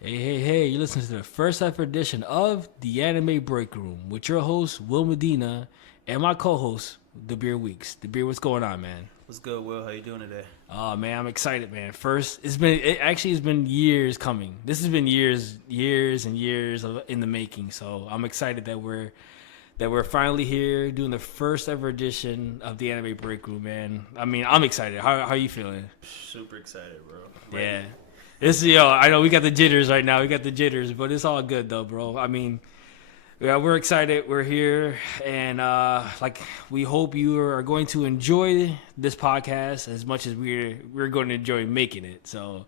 Hey, you listen to the first ever edition of The Anime Break Room with your host, Will Medina, and my co-host, The Beer Weeks. The Beer, what's going on, man? What's good, Will? How you doing today? Oh, man, I'm excited, man. First, it's been years coming. This has been years and years in the making, so I'm excited that we're finally here doing the first ever edition of The Anime Break Room, man. I mean, I'm excited. How are you feeling? Super excited, bro. Yeah. I know we got the jitters right now. We got the jitters, but it's all good though, bro. I mean, yeah, we're excited. We're here, and we hope you are going to enjoy this podcast as much as we're going to enjoy making it. So,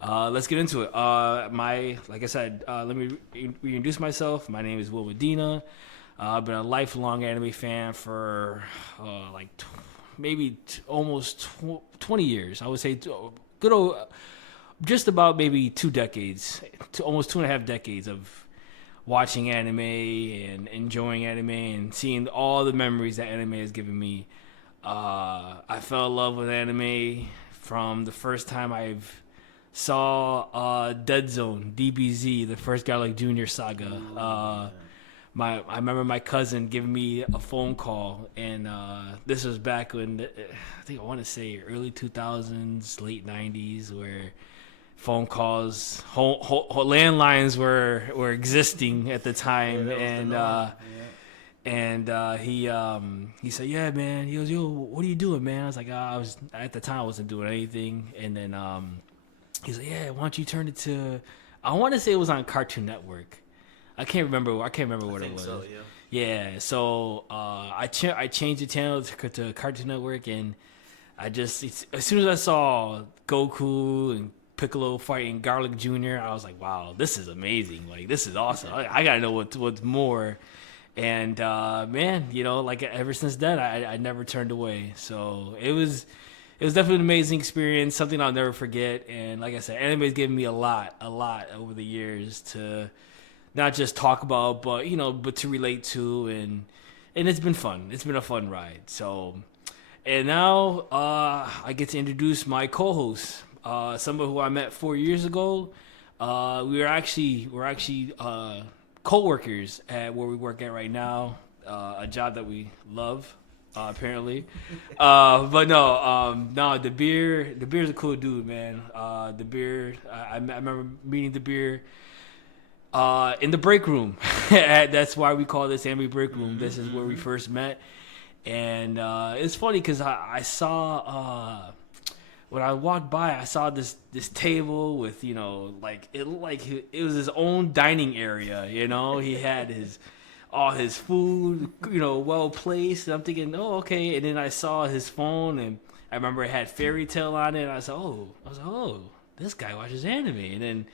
let's get into it. Like I said, let me reintroduce myself. My name is Will Medina. I've been a lifelong anime fan for almost 20 years. I would say good old. Just about maybe 2 decades, almost 2.5 decades of watching anime and enjoying anime and seeing all the memories that anime has given me. I fell in love with anime from the first time I saw Dead Zone, DBZ, the first Garlic Jr. saga. I remember my cousin giving me a phone call, and this was back when I want to say early 2000s, late 90s, where phone calls, landlines were existing at the time, he said, "Yeah, man." He goes, "Yo, what are you doing, man?" I was like, at the time I wasn't doing anything, and then he's like, "Yeah, why don't you turn it to?" I want to say it was on Cartoon Network. I can't remember what it was. So, yeah. So I changed the channel to Cartoon Network, and as soon as I saw Goku and Piccolo fighting Garlic Jr., I was like, wow, this is amazing. Like, this is awesome. I gotta know what's more. And man, ever since then, I never turned away. So it was definitely an amazing experience, something I'll never forget. And like I said, anime's given me a lot over the years to not just talk about, but to relate to, and it's been fun. It's been a fun ride. So, and now I get to introduce my co-host. Someone who I met 4 years ago. We're actually co-workers at where we work at right now. A job that we love, apparently. But no, the beer's a cool dude, man. The beer, I remember meeting the beer in the break room. That's why we call this Anime Break Room. This is where we first met, and it's funny because I saw. When I walked by, I saw this table with, it looked like it was his own dining area. He had all his food, well placed. And I'm thinking, oh, okay. And then I saw his phone, and I remember it had Fairy Tail on it. And I was like, oh, this guy watches anime. And then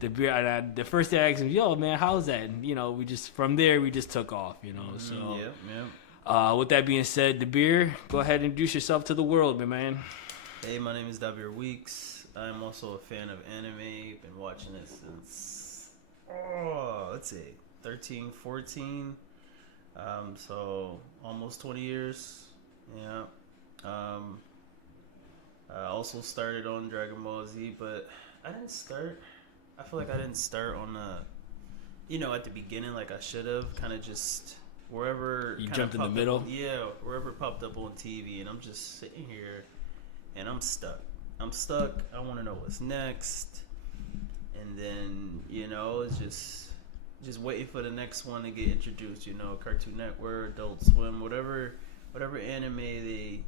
the first day I asked him, yo, man, how's that? And from there we just took off. So yeah. With that being said, the beer, go ahead and introduce yourself to the world, man. Hey, my name is Dabir Weeks. I'm also a fan of anime. Been watching it since, let's see, 13, 14. So almost 20 years. Yeah. I also started on Dragon Ball Z, but I feel like I didn't start on at the beginning like I should have. Kind of just wherever. You jumped in the middle? Wherever it popped up on TV, and I'm just sitting here. And I'm stuck. I want to know what's next. And then, it's just waiting for the next one to get introduced. Cartoon Network, Adult Swim, whatever anime they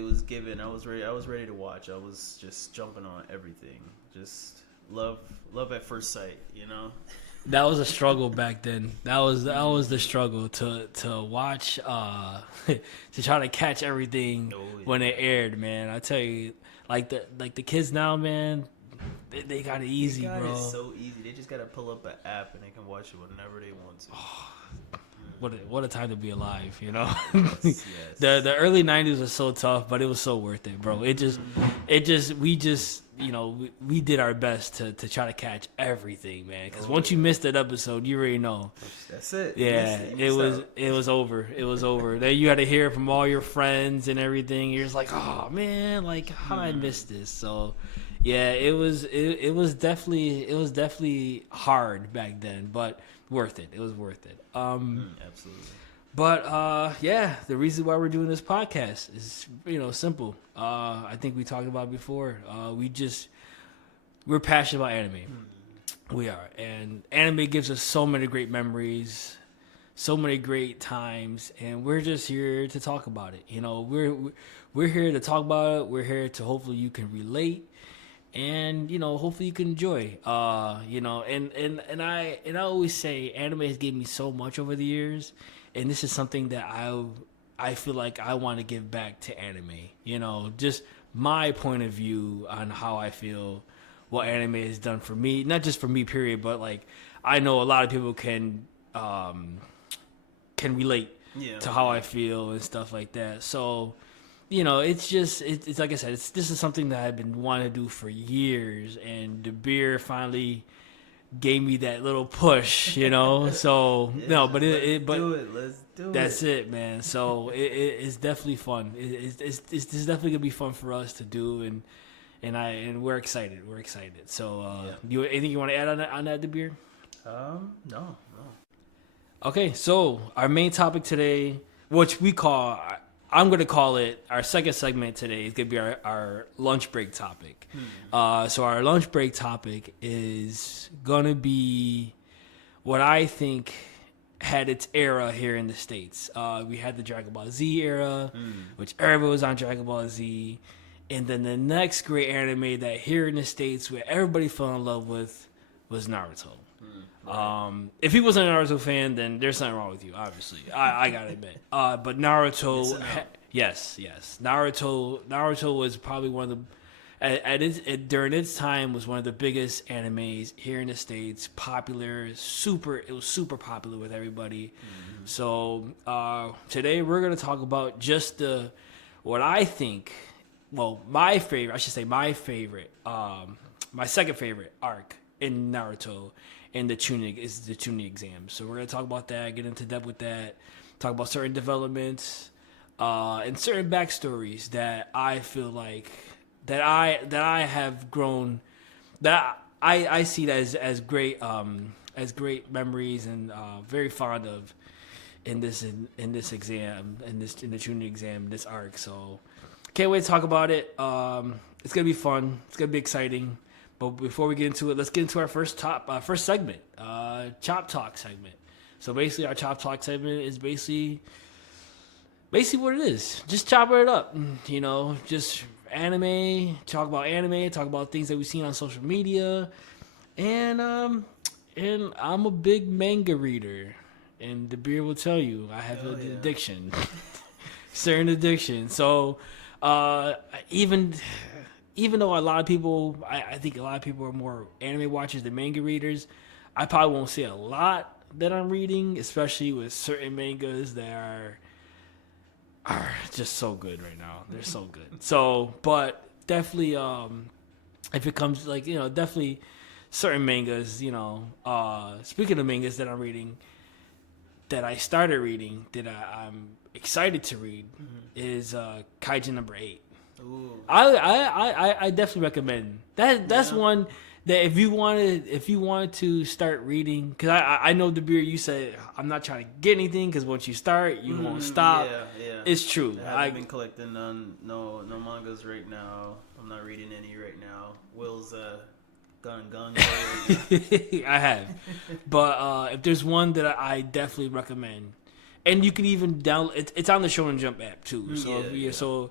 was given. I was ready to watch. I was just jumping on everything. Just love at first sight. That was a struggle back then. That was the struggle to watch, to try to catch everything when it aired, man. I tell you, like the kids now, man, they got it easy, bro. It's so easy. They just gotta pull up an app and they can watch it whenever they want to. What a time to be alive, Yes. The early 90s was so tough, but it was so worth it, bro. We did our best to try to catch everything, man. Because once you missed that episode, you already know. That's it. Yeah, it was over. It was over. Then you had to hear from all your friends and everything. You're just like, oh man, like how did I miss this? So Yeah, it was definitely hard back then, but worth it. It was worth it. Absolutely. But yeah, the reason why we're doing this podcast is simple. I think we talked about it before. We're passionate about anime. We are, and anime gives us so many great memories, so many great times, and we're just here to talk about it. We're here to talk about it. We're here to hopefully you can relate, and hopefully you can enjoy. And I always say anime has given me so much over the years, and this is something that I feel like I want to give back to anime. Just my point of view on how I feel what anime has done for me, not just for me, period, but like I know a lot of people can relate to how I feel and stuff like that. So, it's like I said, this is something that I've been wanting to do for years, and the beer finally gave me that little push, So no, but let's do it. That's it, man. So it's definitely fun. It's definitely gonna be fun for us to do, and we're excited. We're excited. So, anything you want to add on that, the beer? No. Okay, so our main topic today, which I'm going to call it our second segment today, is going to be our lunch break topic. So our lunch break topic is going to be what I think had its era here in the States. We had the Dragon Ball Z era, which everybody was on Dragon Ball Z. And then the next great anime that here in the States where everybody fell in love with was Naruto. Right. If he wasn't a Naruto fan, then there's something wrong with you, obviously. I gotta admit. But Naruto, yes. Naruto was probably one of the, during its time, was one of the biggest animes here in the States. Popular, it was super popular with everybody. So today we're gonna talk about just what I think. Well, my favorite, my second favorite arc in Naruto and the Chunin Exams. So we're gonna talk about that, get into depth with that, talk about certain developments, and certain backstories that I feel like that I have grown, that I see that as great memories and very fond of in this exam, in the Chunin exam, this arc. So can't wait to talk about it. It's gonna be fun. It's gonna be exciting. But before we get into it, let's get into our first segment, Chop Talk segment. So basically, our Chop Talk segment is basically what it is. Just chopping it up, just anime. Talk about things that we've seen on social media, and I'm a big manga reader, and the beer will tell you I have an addiction, certain addiction. So even though a lot of people, I think a lot of people are more anime watchers than manga readers, I probably won't say a lot that I'm reading, especially with certain mangas that are just so good right now. They're so good. So, but definitely, if it comes definitely certain mangas, speaking of mangas that I'm reading, that I started reading, that I'm excited to read, is Kaijin number 8. Ooh. I definitely recommend that. That's one that if you wanted to start reading, because I know, the beer, you said I'm not trying to get anything because once you start you won't stop. Yeah. It's true. I haven't been collecting no mangas right now. I'm not reading any right now. Will's gone. I have, but if there's one that I definitely recommend, and you can even download it's on the Shonen Jump app too. So so.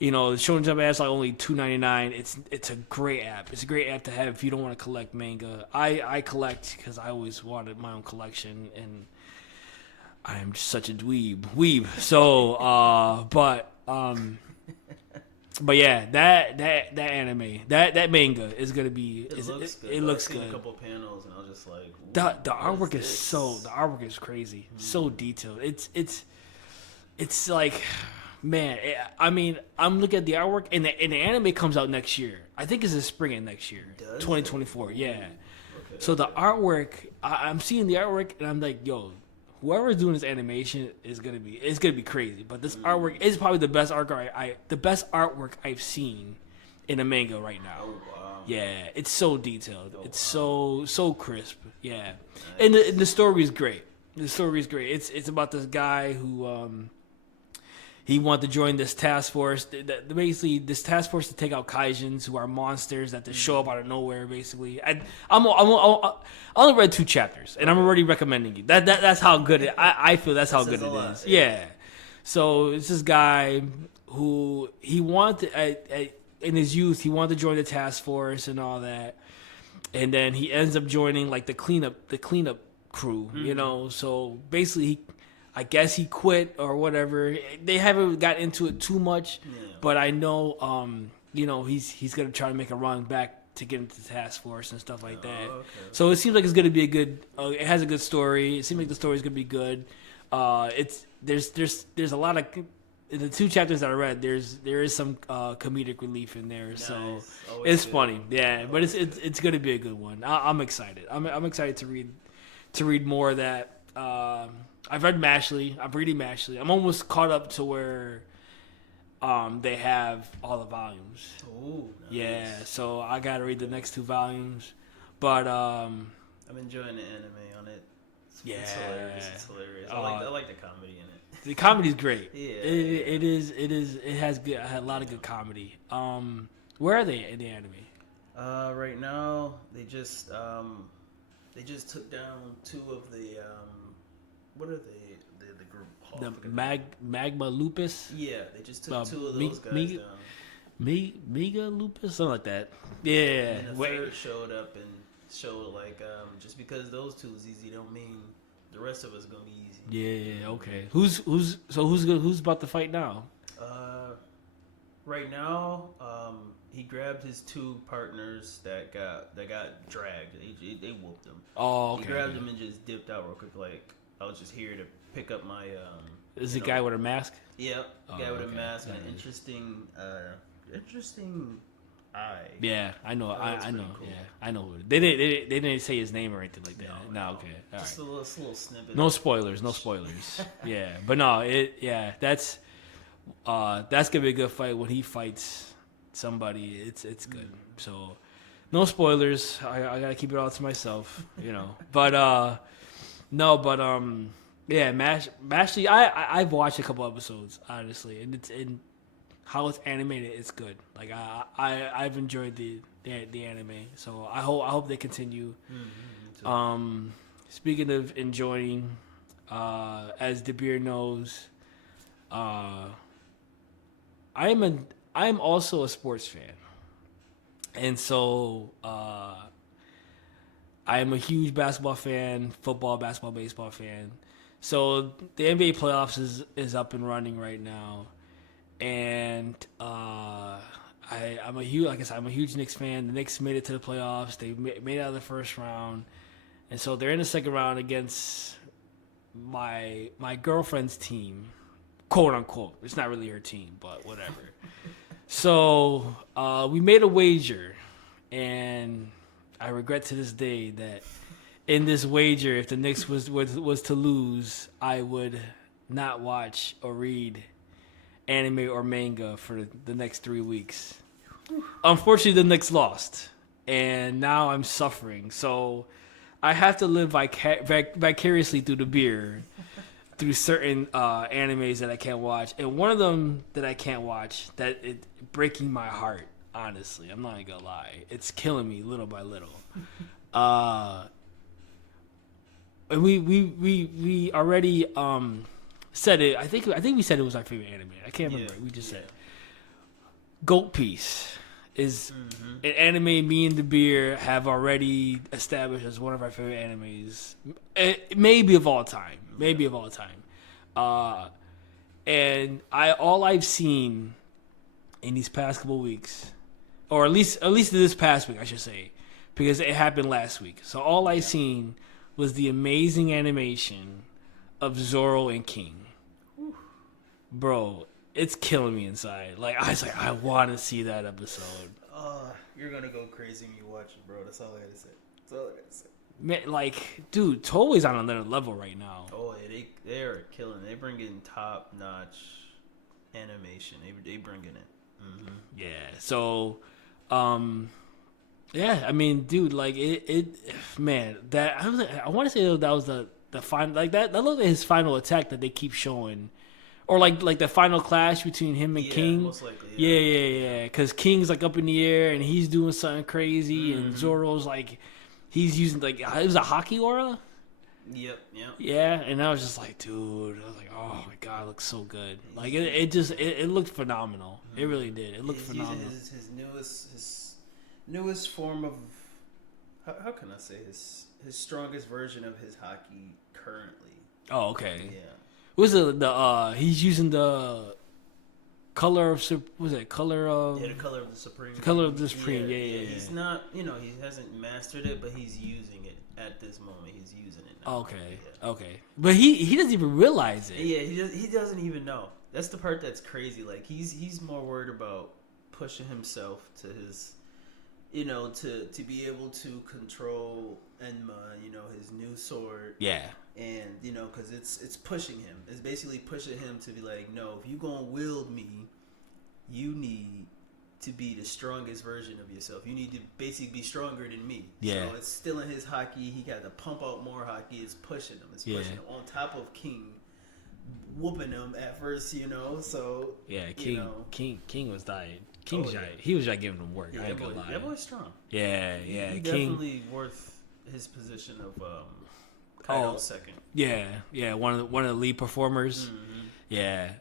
The Shonen Jump app is like only $2.99. It's a great app. It's a great app to have if you don't want to collect manga. I collect because I always wanted my own collection, and I am just such a weeb. So, but yeah, that anime, that manga is gonna be. It looks good. It looks I've seen good. a couple panels, and I was just like, the artwork is the artwork is crazy, so detailed. It's like. Man, I'm looking at the artwork, and the anime comes out next year. I think it's the spring of next year, 2024. Yeah. Okay, so the artwork, I'm seeing the artwork, and I'm like, yo, whoever's doing this animation is gonna be crazy. But this artwork is probably the best artwork I've seen in a manga right now. Oh wow. Yeah, it's so detailed. Oh, It's wow. so crisp. Yeah, Nice. and the story is great. The story is great. It's about this guy who he wanted to join this task force. Basically, this task force to take out kaijins who are monsters that just show up out of nowhere. Basically, I only read 2 chapters, and I'm already recommending you. That's how good I feel. That's how good it is. Yeah. So it's this guy who he wanted in his youth. He wanted to join the task force and all that, and then he ends up joining like the cleanup crew. You know. So basically, I guess he quit or whatever. They haven't got into it too much, but I know, you know, he's gonna try to make a run back to get into the task force and stuff like that. Okay. So it seems like it's gonna be a good. It has a good story. It seems like the story's gonna be good. There's a lot of in the 2 chapters that I read. There is some comedic relief in there, so Always it's good. funny. Yeah, but it's gonna be a good one. I'm excited. I'm excited to read more of that. I've read Mashley. I'm reading Mashley. I'm almost caught up to where they have all the volumes. Ooh, nice. Yeah, so I gotta read the next 2 volumes. But I'm enjoying the anime on it. It's hilarious. It's hilarious. I like the comedy in it. the comedy's great. Yeah, It is. It has good. A lot of good comedy. Where are they in the anime? Right now they just took down 2 of the what are the group called? The Magma Lupus. Yeah, they just took 2 of those guys down. Mega Lupus, something like that. Yeah. And the third showed up and showed like just because those 2 is easy don't mean the rest of us gonna be easy. Yeah. Okay. Who's about to fight now? Right now, he grabbed his 2 partners that got dragged. They whooped him. Oh, okay. He grabbed them and just dipped out real quick. Like I was just here to pick up my. Is the guy with a mask? Yeah, guy with a okay. mask and an interesting eye. Yeah, I know. That I know. looks pretty cool. Yeah, I know. They didn't say his name or anything like that. No, okay. All Just right. a little snippet. No spoilers. No spoilers. Yeah, but no. That's gonna be a good fight when he fights somebody. It's good. So no spoilers. I gotta keep it all to myself. You know. But no. But yeah. Mashley. I've watched a couple episodes honestly, and it's in. How it's animated, it's good. Like I've enjoyed the anime, so I hope they continue. Speaking of enjoying, as De Beer knows, I am also a sports fan, and so I am a huge basketball fan, football, basketball, baseball fan. So the NBA playoffs is up and running right now. And I'm a huge Knicks fan. The Knicks made it to the playoffs. They made it out of the first round, and so they're in the second round against my girlfriend's team, quote unquote. It's not really her team, but whatever. So we made a wager, and I regret to this day that in this wager, if the Knicks was to lose, I would not watch or read anime or manga for the next 3 weeks. Unfortunately, the Knicks lost, and now I'm suffering. So I have to live vicariously through the beer, through certain animes that I can't watch. And one of them that I can't watch, that it breaking my heart. Honestly, I'm not even gonna lie, it's killing me little by little. And we already said it. I think we said it was our favorite anime. I can't remember. We just said Goat Piece is an anime me and the beer have already established as one of our favorite animes, maybe of all time. And all I've seen in these past couple weeks, or at least this past week, I should say, because it happened last week. So all I've seen was the amazing animation of Zoro and King. Bro, it's killing me inside. Like I want to see that episode. You're gonna go crazy when you watch it, bro. That's all I gotta say. Man, like, dude, Toei's on another level right now. Oh, yeah, they're killing. They bring in top notch animation. They bring in it. Yeah. So Yeah, I mean, dude, like man, that I want to say that was the final, like that looked like his final attack that they keep showing, or like the final clash between him and Yeah, King. most likely. Yeah. Because King's like up in the air and he's doing something crazy, and Zoro's like, he's using like it was a hockey aura. Yep. Yeah, and I was just like, dude, I was like, oh my god, it looks so good. Like it looked phenomenal. It really did. It looked phenomenal. Using his newest form of how can I say his strongest version of his hockey currently. Oh, okay. Yeah. Was it the he's using the color of was it color of the color of the Supreme. The color of the Supreme. Yeah. He's not, he hasn't mastered it, but he's using it at this moment. He's using it now. Okay. But he doesn't even realize it. Yeah, he doesn't even know. That's the part that's crazy. Like he's more worried about pushing himself to his, to be able to control Enma, his new sword. Yeah. And because it's pushing him. It's basically pushing him to be like, no, if you gonna wield me, you need to be the strongest version of yourself. You need to basically be stronger than me. Yeah. So it's still in his hockey. He got to pump out more hockey. It's pushing him. It's pushing him on top of King, whooping him at first. So yeah, King was dying. Yeah. He was just giving him work. Yeah, I ain't gonna lie. That boy's strong. Yeah. He King definitely worth his position of Kaido's second. Yeah. One of the lead performers. Mm-hmm. Yeah.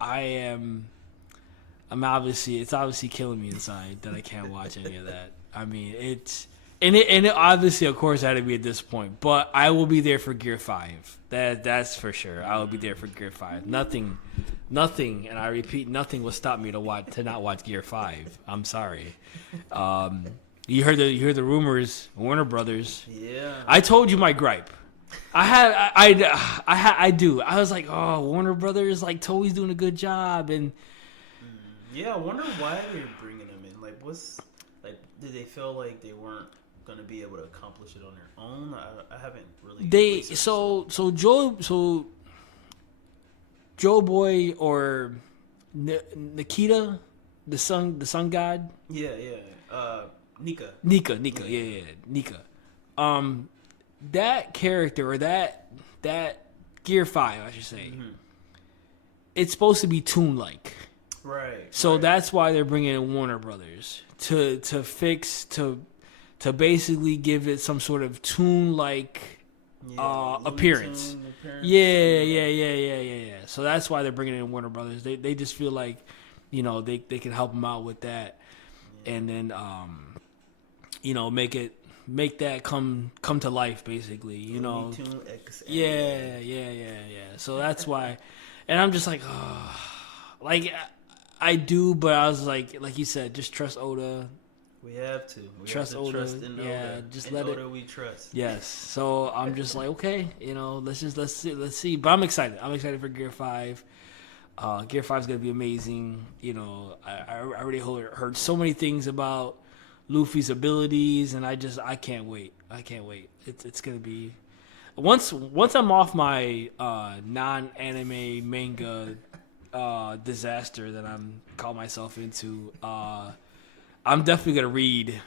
I am. It's obviously killing me inside that I can't watch any of that. I mean, it obviously, of course, had to be at this point, but I will be there for Gear 5. That's for sure. I will be there for Gear 5. Nothing, and I repeat, nothing will stop me to not watch Gear 5. I'm sorry. You heard the rumors, Warner Brothers. Yeah. I told you my gripe. I do. I was like, oh, Warner Brothers, like Toei's doing a good job, and yeah, I wonder why they're bringing them in. Like, did they feel like they weren't gonna be able to accomplish it on their own? I haven't really. Joe Boy or Nikita, the sun god. Yeah. Nika. Yeah. Nika. That character or that Gear 5, I should say. Mm-hmm. It's supposed to be Toon-like. Right. So that's why they're bringing in Warner Brothers to basically give it some sort of Toon-like appearance. Yeah. So that's why they're bringing in Warner Brothers. They just feel like, they can help them out with that, and then make that come to life, basically. Chunin Exams. Yeah. So that's why, and I'm just like, oh, like. I do, but I was like you said, just trust Oda. We have to. Trust Oda. Trust in Oda. Just in let Oda it. We trust. Yes. So I'm just like, okay, let's see. But I'm excited. I'm excited for Gear 5. Gear 5 is gonna be amazing. I already heard so many things about Luffy's abilities, and I can't wait. It's gonna be once I'm off my non-anime manga disaster that I'm call myself into. I'm definitely gonna read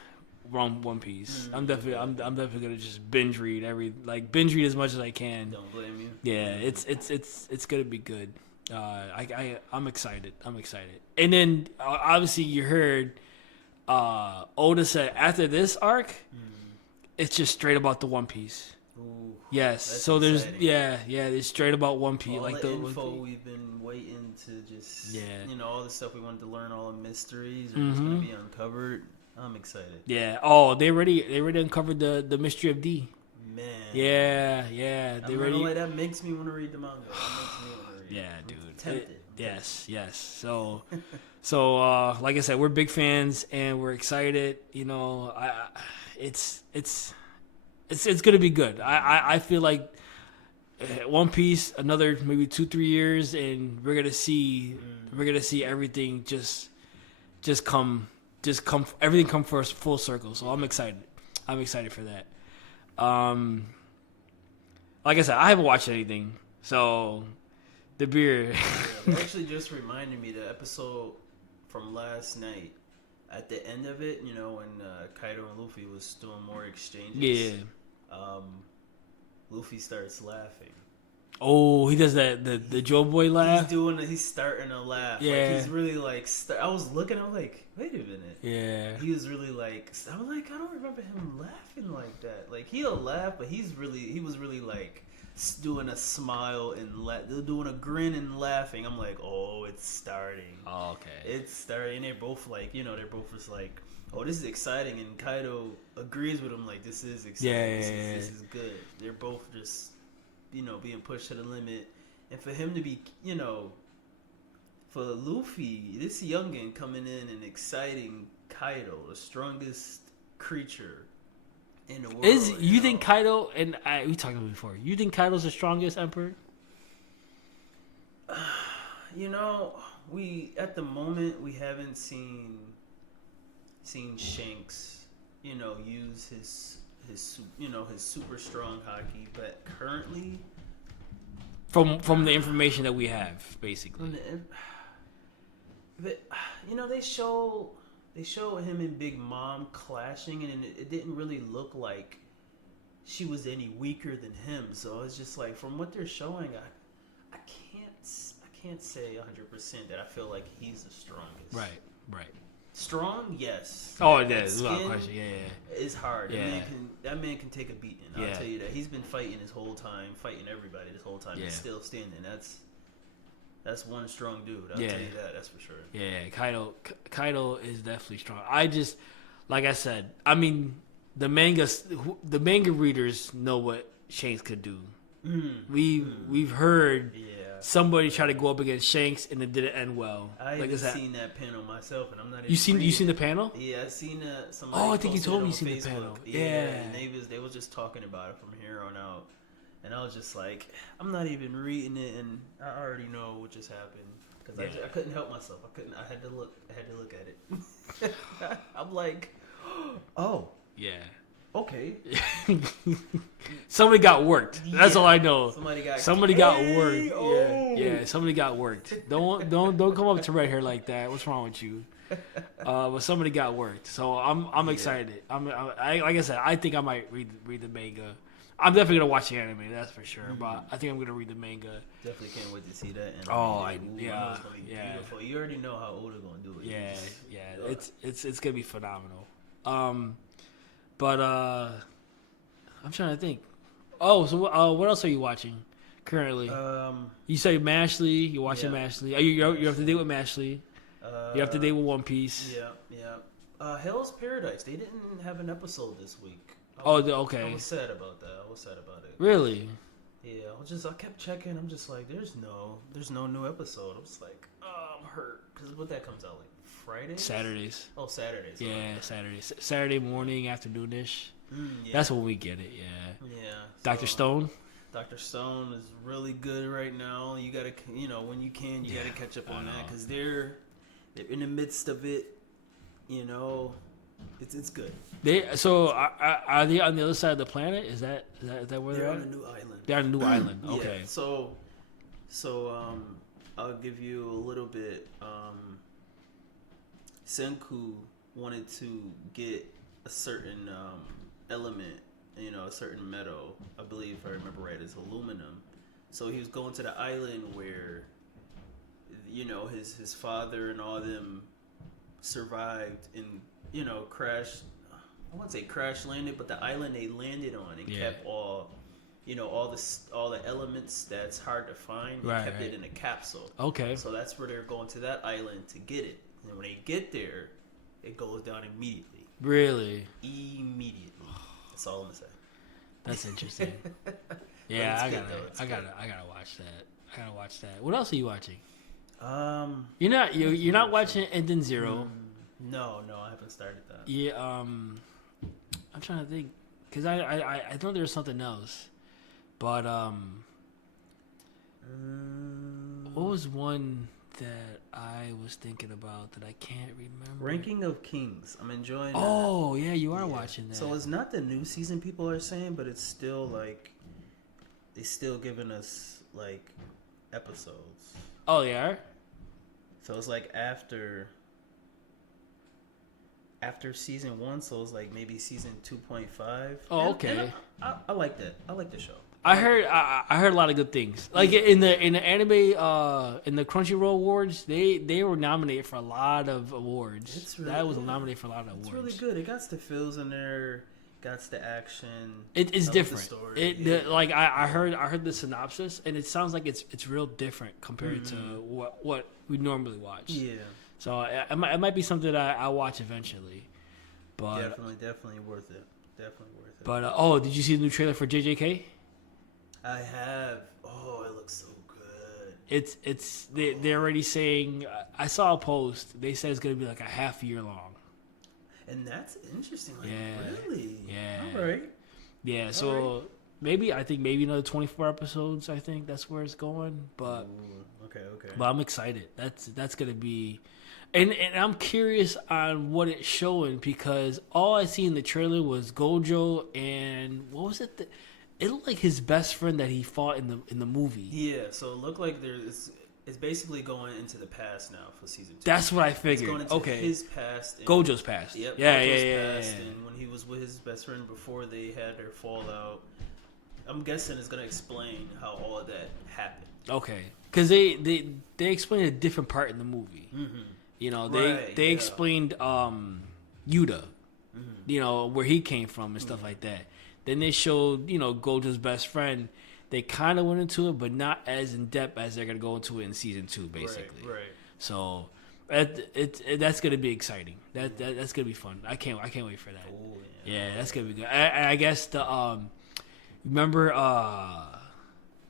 One Piece. I'm definitely gonna just binge read as much as I can. Don't blame you. Yeah, it's gonna be good. I'm excited. And then obviously you heard Oda said after this arc, it's just straight about the One Piece. Ooh, yes. So there's exciting. it's straight about One Piece. All like the info we've been waiting to just all the stuff we wanted to learn, all the mysteries are just gonna be uncovered. I'm excited. Yeah. Oh, they already uncovered the mystery of D. Man. Yeah. They already. That makes me want to read the manga. Yeah, dude. Tempted. Yes. So like I said, we're big fans and we're excited. It's gonna be good. I feel like One Piece another maybe 2-3 years and we're gonna see everything just come everything come for us full circle. So I'm excited for that. Like I said, I haven't watched anything, so the beer. It actually just reminded me the episode from last night. At the end of it, you know, when Kaido and Luffy was doing more exchanges, Luffy starts laughing. Oh, he does that the Joe Boy laugh. He's starting to laugh. Yeah. Like he's really like. I was looking. I was like, wait a minute. Yeah. He was really like. I was like, I don't remember him laughing like that. Like he'll laugh, but he was really like doing a smile and doing a grin and laughing. I'm like, oh, it's starting. Oh, okay. It's starting. And they're both like, you know, they're both just like, oh, this is exciting. And Kaido agrees with him, like, this is exciting. This is good. They're both just, you know, being pushed to the limit. And for him to be, you know, for Luffy, this youngin coming in and exciting Kaido, the strongest creature in the world. You think Kaido, and we talked about it before, you think Kaido's the strongest emperor? You know, at the moment we haven't seen Shanks, you know, use his you know, his super strong hockey, but currently from the information that we have, basically. But you know, they show him and Big Mom clashing, and it didn't really look like she was any weaker than him. So it's just like, from what they're showing, I can't say 100% that I feel like he's the strongest. Right. Strong, yes. Oh, yeah, there's a lot of questions. Yeah. It's hard. Yeah. That man can take a beating. I'll tell you that. He's been fighting his whole time, fighting everybody this whole time, and still standing. That's one strong dude. I'll tell you that. That's for sure. Yeah, Kaido is definitely strong. I just, like I said, I mean, the manga readers know what Shanks could do. We've heard somebody try to go up against Shanks and it didn't end well. I haven't seen that panel myself, and I'm not. You seen the panel? Yeah, I seen somebody. Oh, I think you told me you seen the panel. Yeah, and they was just talking about it from here on out. And I was just like, I'm not even reading it, and I already know what just happened because I couldn't help myself. I had to look at it. I'm like, oh, yeah, okay. Somebody got worked. That's all I know. Somebody got worked. Oh. Yeah, somebody got worked. Don't come up to Red Hair like that. What's wrong with you? But somebody got worked. So I'm excited. I like I said, I think I might read the manga. I'm definitely gonna watch the anime, that's for sure. But I think I'm gonna read the manga. Definitely can't wait to see that. And I know it's gonna be beautiful. You already know how Oda gonna do it. Yeah. It's gonna be phenomenal. But I'm trying to think. Oh, so what else are you watching currently? You say Mashley. You're watching Mashley. You're up to date with Mashley. You're up to date with One Piece. Yeah. Hell's Paradise. They didn't have an episode this week. Okay. I was sad about that. I was sad about it. Really? Yeah. I kept checking. I'm just like, there's no new episode. I was like, oh, I'm hurt because what that comes out like Friday. Saturdays. Oh, Saturdays. Yeah, Saturdays. Saturday morning, afternoonish. Yeah. That's when we get it. Yeah. Yeah. Dr. Stone. Dr. Stone is really good right now. You gotta, when you can, you gotta catch up on that because they're in the midst of it. It's good. Are they on the other side of the planet? Is that where they're on a new island? They're on a new island. Okay. Yeah, so I'll give you a little bit. Senku wanted to get a certain element, a certain metal. I believe, if I remember right, it's aluminum. So he was going to the island where, his father and all them survived and crashed. I wouldn't say crash landed, but the island they landed on and kept all the elements that's hard to find. They kept it in a capsule. Okay. So that's where they're going to that island to get it. And when they get there, it goes down immediately. Really? Immediately. That's all I'm gonna say. That's interesting. Yeah, I gotta watch that. I gotta watch that. What else are you watching? You're not watching Enden Zero. No, I haven't started that. Yeah, I'm trying to think because I know there's something else, but what was one that I was thinking about that I can't remember? Ranking of Kings. I'm enjoying. Oh yeah, you are watching that. So it's not the new season people are saying, but it's still like they still giving us like episodes. Oh, they are. So it's like after after season 1, so it's like maybe season 2.5. Oh, okay. And I like that. I like the show. I heard a lot of good things. Like in the anime in the Crunchyroll Awards, they were nominated for a lot of awards. It's really That was good. nominated for a lot of awards. It's really good. It got the feels in there, got the action. It's I love the different. story. Like I heard the synopsis, and it sounds like it's real different compared to what we normally watch. Yeah, So it might be something that I'll watch eventually. But definitely worth it. Definitely worth it. But did you see the new trailer for JJK? I have. Oh, it looks so good. They're already saying. I saw a post. They said it's gonna be like a half year long. And that's interesting. Like, Yeah. really? Yeah. All right. Yeah. So maybe another 24 episodes. I think that's where it's going. But Ooh, okay. but I'm excited. That's gonna be. And I'm curious on what it's showing because all I see in the trailer was Gojo and what was it? It looked like his best friend that he fought in the movie. Yeah. So it looked like it's basically going into the past now for season 2. That's what I It's figured. going into Okay. his past. And, Gojo's past. Yep. Yeah, Gojo's past, yeah. And when he was with his best friend before they had their fallout, I'm guessing it's gonna explain how all of that happened. Okay. Because they explained a different part in the movie. Mm-hmm. You know, Right, they yeah. explained Yuta, you know, where he came from and stuff like that. Then they showed, you know, Gojo's best friend. They kind of went into it, but not as in depth as they're gonna go into it in season 2, basically. Right. So that's gonna be exciting. That's gonna be fun. I can't wait for that. Oh, Yeah, that's gonna be good. I guess the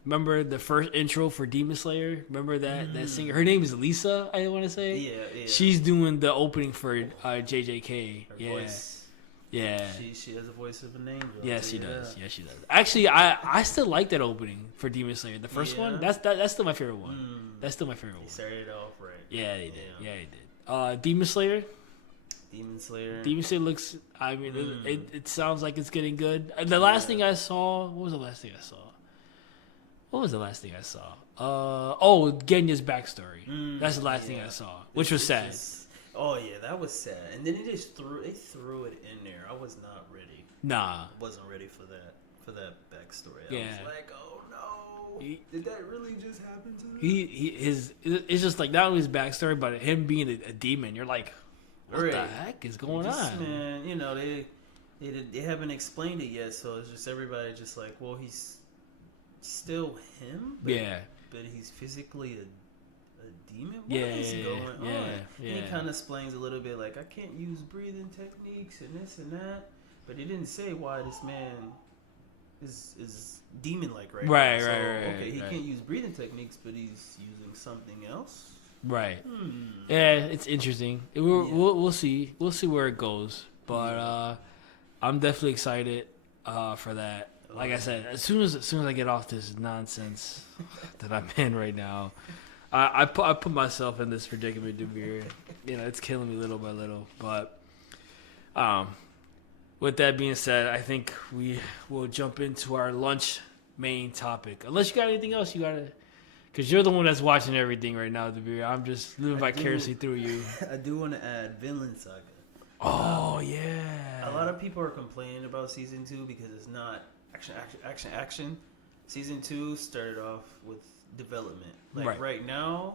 remember the first intro for Demon Slayer? Remember that singer? Her name is Lisa. I want to say. Yeah. She's doing the opening for JJK. Her yeah. voice. Yeah. She has a voice of an angel. Yes, she Yeah. does. Yes, she does. Actually, I still like that opening for Demon Slayer. The first one, Yeah. that's still my favorite one. That's still my favorite He one. started off right. Yeah, they did. Yeah, they did. Demon Slayer. Demon Slayer. Demon Slayer looks. I mean, it sounds like it's getting good. The last thing I saw. What was the last thing I saw? Genya's backstory. That's the last thing I saw, which was sad. Oh yeah, that was sad. And then they threw it in there. I was not ready. Nah. Wasn't ready for that backstory. Yeah. I was like, oh no, did that really just happen to me? It's just like not only his backstory, but him being a demon. You're like, what Right. the heck is going Just, on? Man, you know they haven't explained it yet, so it's just everybody just like, well, he's still him. But, Yeah. But he's physically a demon. What Yeah, is going on? yeah, And yeah. he kind of explains a little bit like, I can't use breathing techniques and this and that, but he didn't say why this man is demon like right Right, now. So, right, okay, he right. can't use breathing techniques, but he's using something else. Right. Yeah, it's interesting. We'll see. We'll see where it goes. But I'm definitely excited for that. Like I said, as soon as I get off this nonsense that I'm in right now, I put myself in this predicament, Dubir. You know, it's killing me little by little. But with that being said, I think we will jump into our lunch main topic. Unless you got anything else you gotta. Because you're the one that's watching everything right now, Dubir. I'm just living vicariously through you. I do want to add Vinland Saga. Oh, yeah. A lot of people are complaining about season 2 because it's not action. Season 2 started off with development. Like right now,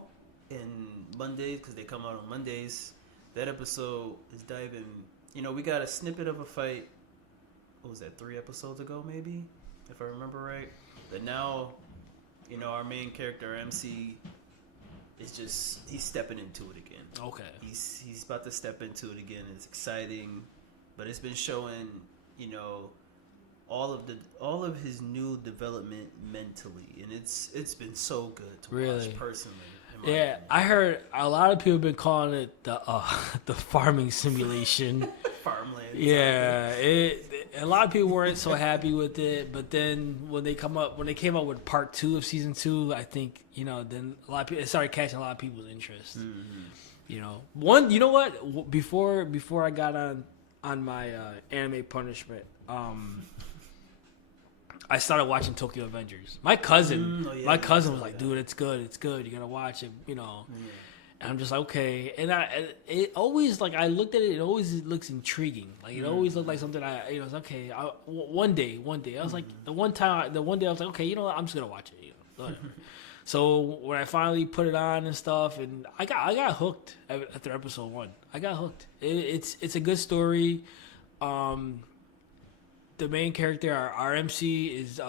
in Mondays, because they come out on Mondays, that episode is diving. You know, we got a snippet of a fight. What was that? 3 episodes ago, maybe, if I remember right. But now, you know, our main character MC is he's stepping into it again. Okay. He's about to step into it again. It's exciting, but it's been showing, you know, all of his new development mentally, and it's been so good to watch personally. Yeah, opinion. I heard a lot of people have been calling it the farming simulation. Farmland. Yeah, a lot of people weren't so happy with it, but then when they came up with part 2 of season 2, I think, you know, then a lot of people, it started catching a lot of people's interest. You know, you know what? Before I got on my anime punishment, I started watching Tokyo Avengers. My cousin was like, "Dude, it's good. You gotta watch it." You know, And I'm just like, okay. And it always, like, I looked at it, it always looks intriguing. Like, it always looked like something it's okay. One day, I was like, the one day I was like, okay, you know what, I'm just gonna watch it. Whatever. So when I finally put it on and stuff, and I got hooked after episode 1. I got hooked. It's a good story. The main character, our MC, is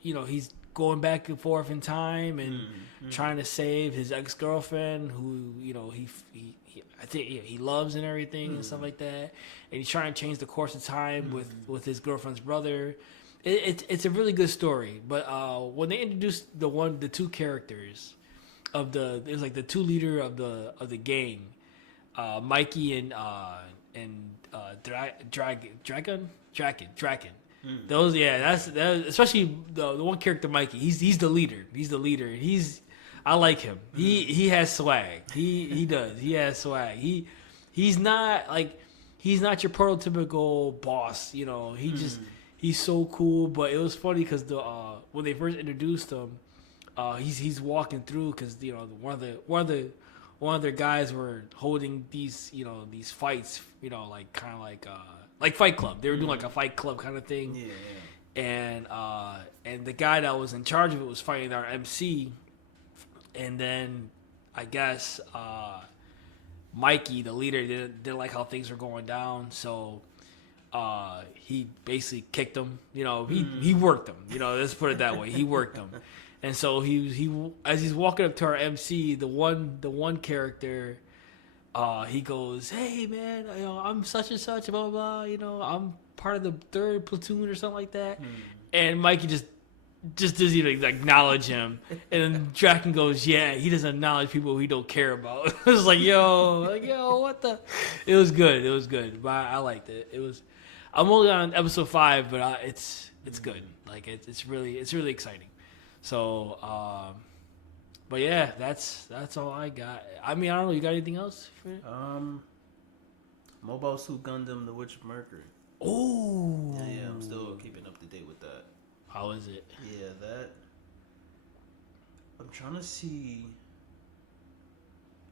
he's going back and forth in time and trying to save his ex-girlfriend, who I think he loves and everything and stuff like that. And he's trying to change the course of time with his girlfriend's brother. It's a really good story. But when they introduced the two characters it was like the two leader of the gang, Mikey and Draken. Those, that's especially the one character, Mikey. He's the leader. I like him. He has swag. He does. He has swag. He's not your prototypical boss. He's so cool. But it was funny because when they first introduced him, he's walking through because one of their guys were holding these fights, like Fight Club. They were doing like a Fight Club kind of thing. Yeah. And the guy that was in charge of it was fighting our MC. And then I guess Mikey, the leader, didn't like how things were going down. So he basically kicked him. He worked him. Let's put it that way. He worked him. And so he as he's walking up to our MC, the one character, he goes, "Hey man, I'm such and such, blah blah blah. I'm part of the 3rd platoon or something like that." And Mikey just doesn't even acknowledge him. And then Draken goes, "Yeah, he doesn't acknowledge people he don't care about." It was like, yo, what the? It was good. But I liked it. I'm only on episode 5, but it's good. Like it's really exciting. So, but yeah, that's all I got. I mean, I don't know. You got anything else? Mobile Suit Gundam: The Witch of Mercury. Oh. Yeah, I'm still keeping up to date with that. How is it? Yeah, that. I'm trying to see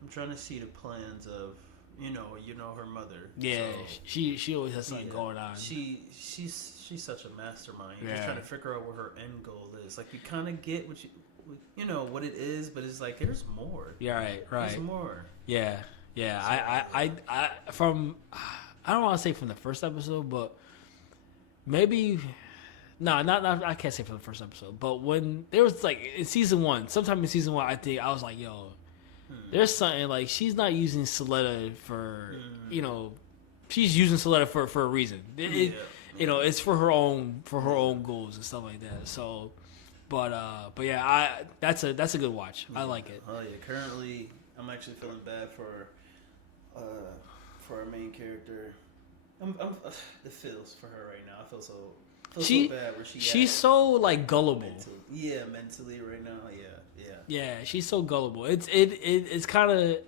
the plans of her mother. Yeah, so, she always has something going on. She's such a mastermind. You're just trying to figure out what her end goal is. Like, you kind of get what it is, but it's like there's more. Yeah, right. There's more. Yeah. I don't want to say from the first episode, but maybe. No, not I can't say from the first episode, but when there was in season 1, sometime in season 1, I was like, yo, there's something like she's not using Soletta for she's using Soletta for a reason. It's for her own goals and stuff like that. So, but yeah, that's a good watch. I like it. Oh yeah, currently I'm actually feeling bad for our main character. It feels for her right now. I feel so bad where she's so gullible. Mentally right now. Yeah, she's so gullible. It's kind of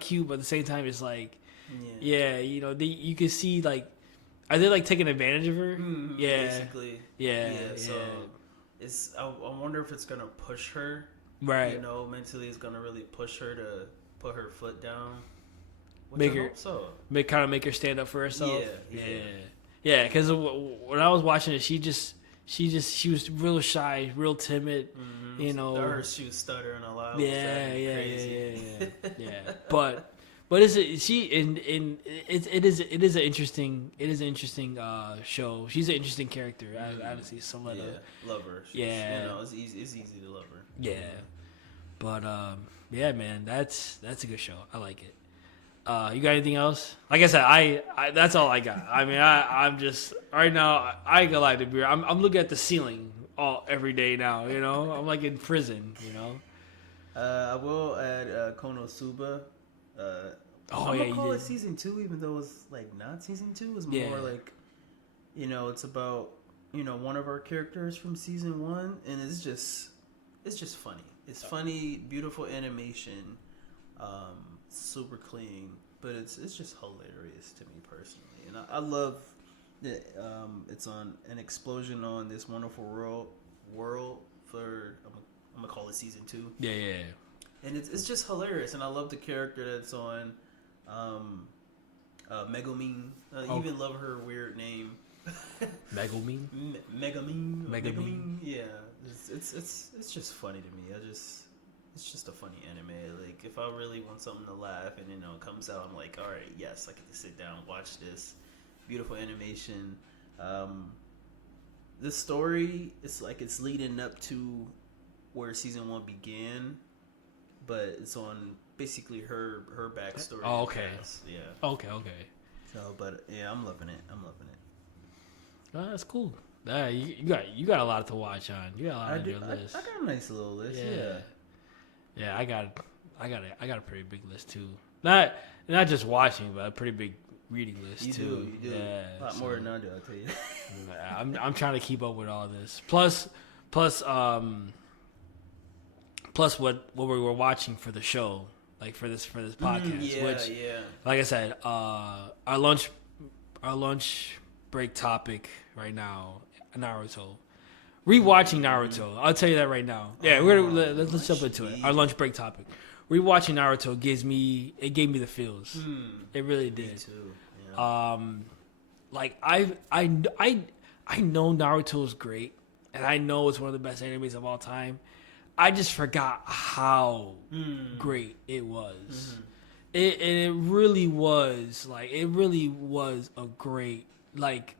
cute, but at the same time, it's like, you can see are they taking advantage of her? Basically. Yeah. So I wonder if it's gonna push her. Right. Mentally, it's gonna really push her to put her foot down. Make her stand up for herself. Yeah. Because when I was watching it, she was real shy, real timid. She was stuttering a lot. Yeah. But it is an interesting show. She's an interesting character. Honestly, Soletta. Yeah, love her. It's easy to love her. Yeah, but yeah, man, that's a good show. I like it. You got anything else? Like I said, I that's all I got. I mean, I'm just right now. I ain't gonna lie to beer. I'm looking at the ceiling every day now. I'm like in prison. I will add Konosuba. I'm gonna call it season 2, even though it's not season 2. It's more it's about one of our characters from season 1, and it's just funny. It's funny, beautiful animation. Super clean, but it's just hilarious to me personally, and I love that it's on an explosion on this wonderful world for I'm gonna call it season 2. Yeah. and it's just hilarious. And I love the character that's on Megumin. Even love her weird name. Megumin? Megumin. Yeah, it's just funny to me. It's just a funny anime. Like, if I really want something to laugh and it comes out, I'm like, all right, yes, I get to sit down, watch this beautiful animation. The story, it's like it's leading up to where season 1 began, but it's on basically her backstory. Oh, okay. Yeah. Okay. So, but yeah, I'm loving it. Oh, that's cool. You got a lot to watch on. You got a lot on your list. I got a nice little list. Yeah. I got a pretty big list too. Not just watching, but a pretty big reading list too. You do. Yeah, a lot more than I do, I'll tell you. I'm trying to keep up with all this. Plus what we were watching for the show, like for this podcast. Which, like I said, our lunch break topic right now, Naruto. Rewatching Naruto. I'll tell you that right now. Yeah, let's jump into it. Our lunch break topic. Rewatching Naruto gave me the feels. It really did. Me too. Yeah. Like I know Naruto is great, and I know it's one of the best animes of all time. I just forgot how great it was. It really was a great, like,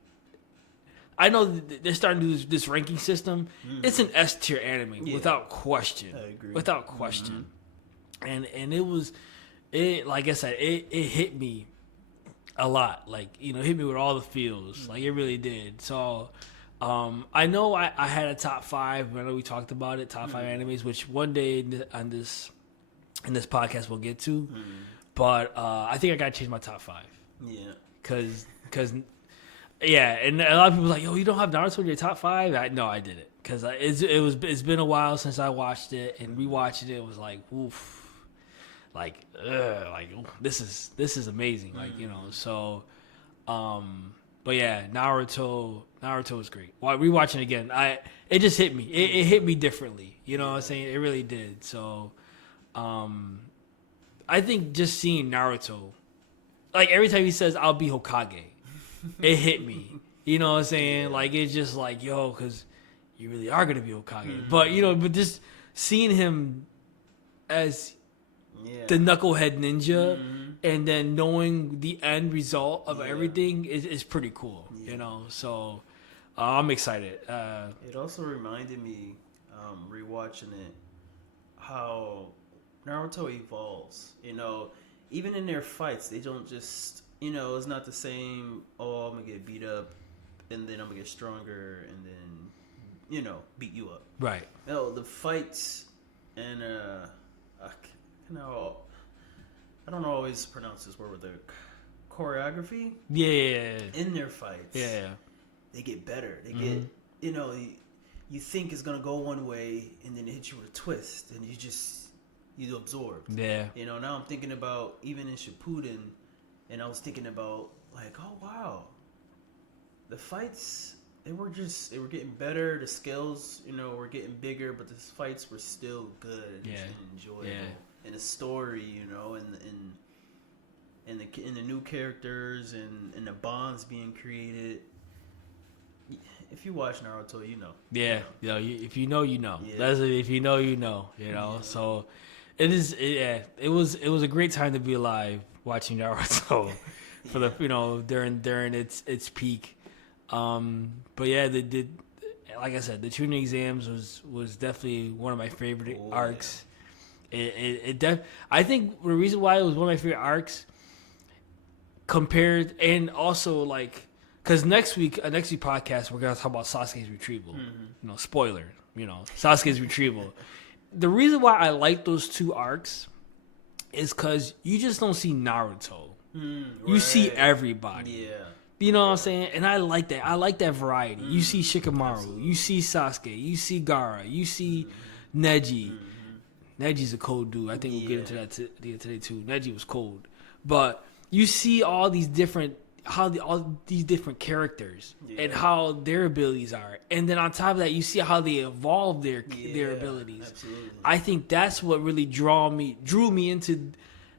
I know they're starting to do this ranking system. It's an S tier anime without question. I agree. Without question. And it like I said, it hit me a lot. Like, hit me with all the feels. Like, it really did. So I know I had a top 5. I know we talked about it, top 5 animes, which one day in this podcast we'll get to. But I think I gotta change my top 5. Yeah. Cause yeah, and a lot of people are like, yo, you don't have Naruto in your top 5? No, I didn't, cause it's been a while since I watched it, and rewatching it was like, oof, like this is amazing, like, so, but yeah, Naruto was great. While rewatching it again, it just hit me, it hit me differently, what I'm saying, it really did. So, I think just seeing Naruto, like, every time he says, I'll be Hokage, it hit me. You know what I'm saying? Like, it's just like, yo, because you really are going to be Hokage. But, but just seeing him as the knucklehead ninja and then knowing the end result of everything is pretty cool, So, I'm excited. It also reminded me, rewatching it, how Naruto evolves. Even in their fights, they don't just, it's not the same, oh, I'm going to get beat up, and then I'm going to get stronger, and then, beat you up. Right. No, the fights, and, I don't always pronounce this word with the choreography. Yeah. In their fights. Yeah. They get better. They get, you think it's going to go one way, and then it hits you with a twist, and you absorb. Yeah. Now I'm thinking about, even in Shippuden, and I was thinking about, like, oh, wow. The fights, they were getting better. The skills, were getting bigger, but the fights were still good and enjoyable. Yeah. And the story, and the new characters and the bonds being created. If you watch Naruto, you know. Yeah. If you know, you know. Yeah. That's it. If you know, you know. Yeah. So it is. It was a great time to be alive watching Naruto for the during its peak. But yeah, like I said, the Chunin Exams was definitely one of my favorite arcs. Yeah. I think the reason why it was one of my favorite arcs compared, and also like, because next week podcast we're gonna talk about Sasuke's retrieval. Spoiler. Sasuke's retrieval. The reason why I like those two arcs is because you just don't see Naruto. You see everybody. Yeah. You know what I'm saying? And I like that. I like that variety. You see Shikamaru. Absolutely. You see Sasuke. You see Gaara. You see Neji. Neji's a cold dude. I think we'll get into that today too. Neji was cold. But you see all these different, all these different characters and Yeah. how their abilities are, and then on top of that, you see how they evolve their Yeah, abilities. absolutely. I think that's what really drew me into,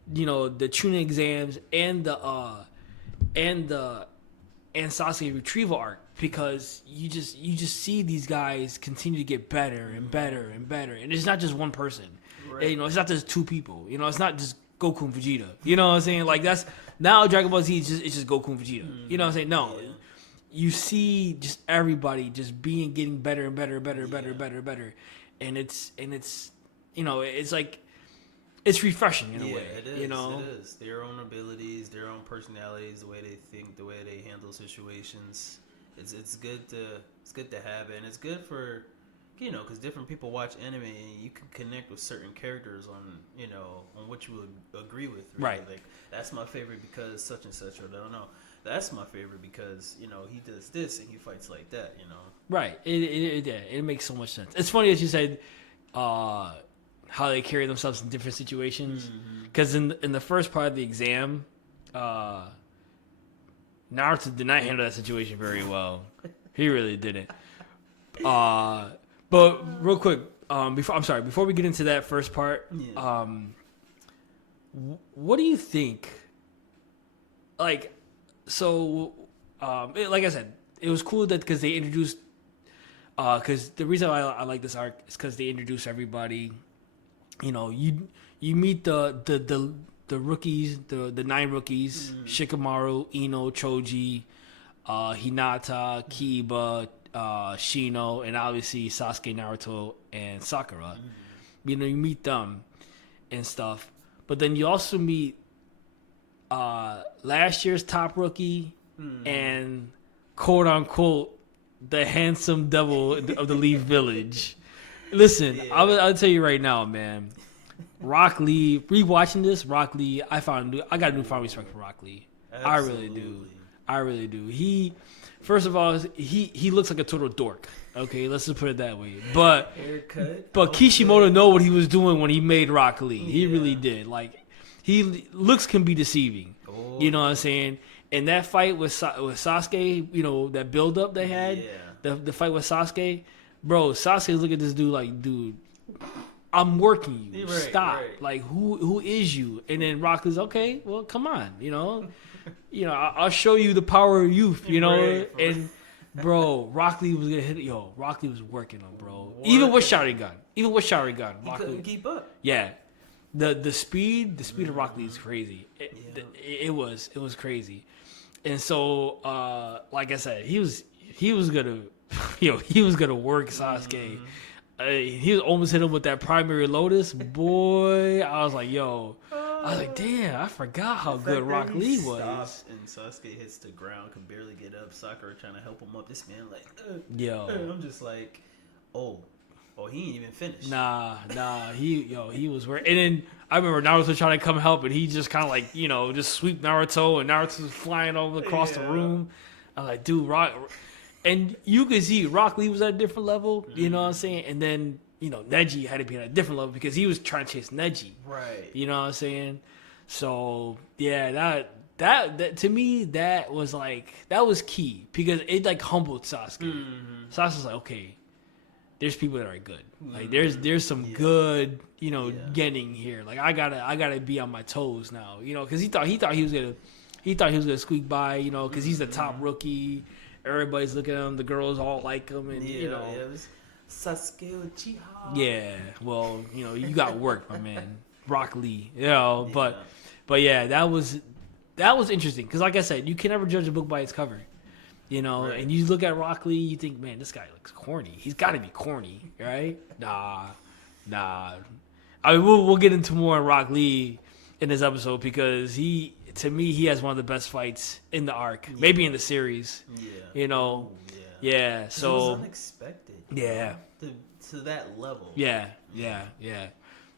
the Chunin Exams and the Sasuke retrieval arc, because you just see these guys continue to get better and better and better, and it's not just one person. Right. It's not just two people. It's not just Goku and Vegeta. You know what I'm saying? Like, that's now Dragon Ball Z. It's just Goku and Vegeta. You know what I'm saying? No, Yeah. you see just everybody just getting better and better and better and better and better and better, and it's it's like it's refreshing in a way. It is. You know? It is. Their own abilities, their own personalities, the way they think, the way they handle situations. It's good to have it, and it's good for because different people watch anime and you can connect with certain characters on on what you would agree with. Really. Right. Like, that's my favorite because such and such, or I don't know. That's my favorite because he does this and he fights like that. Right. It makes so much sense. It's funny that you said how they carry themselves in different situations, because in the first part of the exam, Naruto did not handle that situation very well. He really didn't. But real quick, before we get into that first part, what do you think? Like, so, like I said, it was cool that because they introduced, because the reason I like this arc is because they introduce everybody. You meet the rookies, the 9 rookies: Shikamaru, Ino, Choji, Hinata, Kiba, Shino, and obviously Sasuke, Naruto, and Sakura. You meet them and stuff, but then you also meet last year's top rookie and quote unquote the handsome devil of the Leaf Village. Listen, I'll tell you right now, man. Rock Lee, rewatching this, Rock Lee, I got a newfound respect for Rock Lee. Absolutely. I really do. He, first of all, he looks like a total dork. Okay, let's just put it that way. But Kishimoto know what he was doing when he made Rock Lee. He really did. Like, looks can be deceiving. You know what I'm saying? And that fight with Sasuke, that build up they had, the fight with Sasuke, bro. Sasuke look at this dude like, dude, I'm working you. Right, Stop. right. Like, who is you? And then Rock Lee's okay. Well, come on. I'll show you the power of youth. Right. And bro, Rock Lee was gonna hit it. Yo, Rock Lee was working on, bro. Even with Sharingan, he Rock couldn't Lee, keep up. yeah. The speed of Rock Lee is crazy. It was crazy. And so, like I said, he was gonna, he was gonna work Sasuke. He almost hit him with that primary lotus. Boy, I was like, damn, I forgot how good Rock Lee was. Stops and Sasuke hits the ground, can barely get up. Sakura trying to help him up. This man I'm just like, oh, he ain't even finished. Nah, he was working. And then I remember Naruto trying to come help, and he just kind of like, just sweep Naruto, and Naruto's flying over across the room. I'm like, dude, Rock. And you could see Rock Lee was at a different level, you know what I'm saying? And then, Neji had to be at a different level because he was trying to chase Neji. Right. You know what I'm saying? So, yeah, that to me, that was key because it like humbled Sasuke. Sasuke's like, okay, there's people that are good. Like there's some good, getting here. Like I gotta be on my toes now, because he thought he was gonna squeak by, because he's the top rookie. Everybody's looking at him. The girls all like him, and Sasuke Uchiha. Yeah, well, you got work, my man, Rock Lee. But yeah, that was interesting because, like I said, you can never judge a book by its cover. Right. And you look at Rock Lee, you think, man, this guy looks corny. He's got to be corny, right? Nah. I mean, we'll get into more on Rock Lee in this episode because to me, he has one of the best fights in the arc, maybe in the series. Yeah. Yeah. So it was unexpected. Yeah. To that level. Yeah.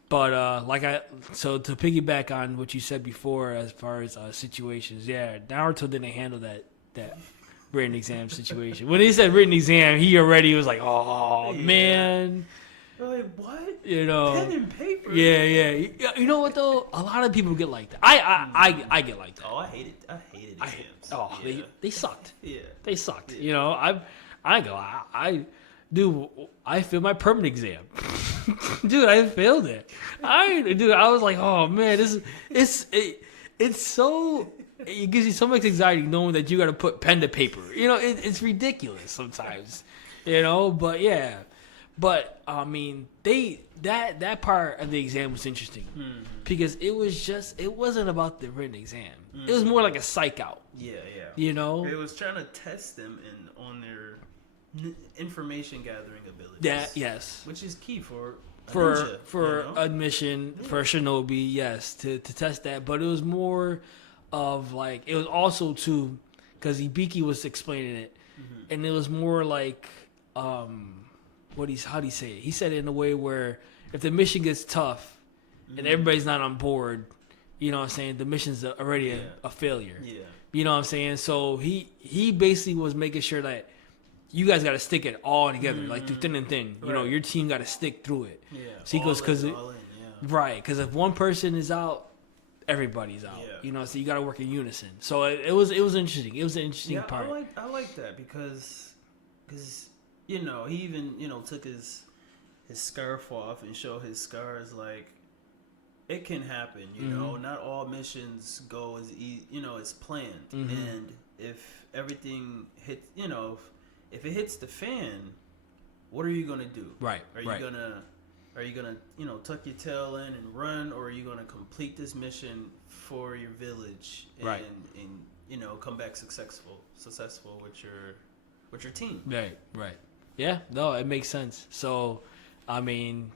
But so to piggyback on what you said before, as far as situations, Naruto didn't handle that written exam situation. When he said written exam, he already was like, oh man. Like, what? You know, pen and paper. yeah. You know what though? A lot of people get like that. I get like that. Oh, I hated exams. They sucked. Yeah. They sucked. Yeah. You know, I go. Dude, I failed my permanent exam. Dude, I failed it. I was like, oh man, it's so. It gives you so much anxiety knowing that you got to put pen to paper. You know, it's ridiculous sometimes. You know, but yeah, but I mean, that part of the exam was interesting because it wasn't about the written exam. It was more like a psych out. Yeah. You know, it was trying to test them on their information gathering abilities. Yes, which is key for ninja, admission for a shinobi. Yes, to test that, but it was more of like it was also too because Ibiki was explaining it, and it was more like how do you say it? He said it in a way where if the mission gets tough and everybody's not on board, you know what I'm saying, the mission's already a failure. Yeah. You know what I'm saying? So he basically was making sure that you guys got to stick it all together, like through thin and thin. You know, your team got to stick through it. Yeah. So he goes, right, because if one person is out, everybody's out. Yeah. You know, so you got to work in unison. So it was interesting. It was an interesting part. I like that because you know he even took his scarf off and showed his scars. Like it can happen. You know, not all missions go as as planned. And if everything hits, if it hits the fan, what are you gonna do? Right. Are you gonna tuck your tail in and run, or are you gonna complete this mission for your village and come back successful with your team? Right. Yeah, no, it makes sense. So, I mean,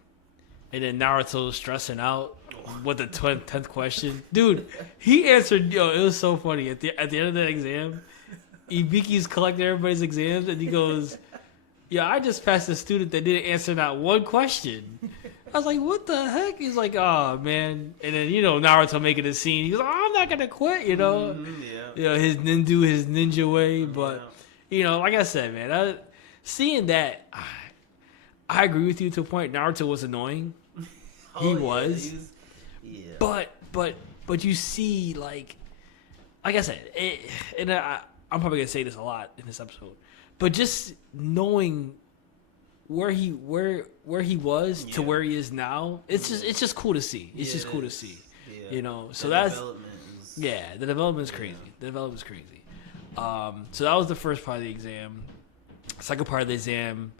and then Naruto's stressing out with the 10th question. Dude, he answered, it was so funny. At the end of the exam, Ibiki's collecting everybody's exams, and he goes, yeah, I just passed a student that didn't answer not one question. I was like, what the heck? He's like, oh, man. And then, Naruto making a scene. He goes, oh, I'm not going to quit, his ninja way. But, like I said, man, seeing that, I agree with you to a point. Naruto was annoying. He was. But you see, like I said, I'm probably going to say this a lot in this episode, but just knowing where he was to where he is now, it's just cool to see. It's just cool to see. Yeah. So the development is crazy. The development is crazy. So that was the first part of the exam. Second part of the exam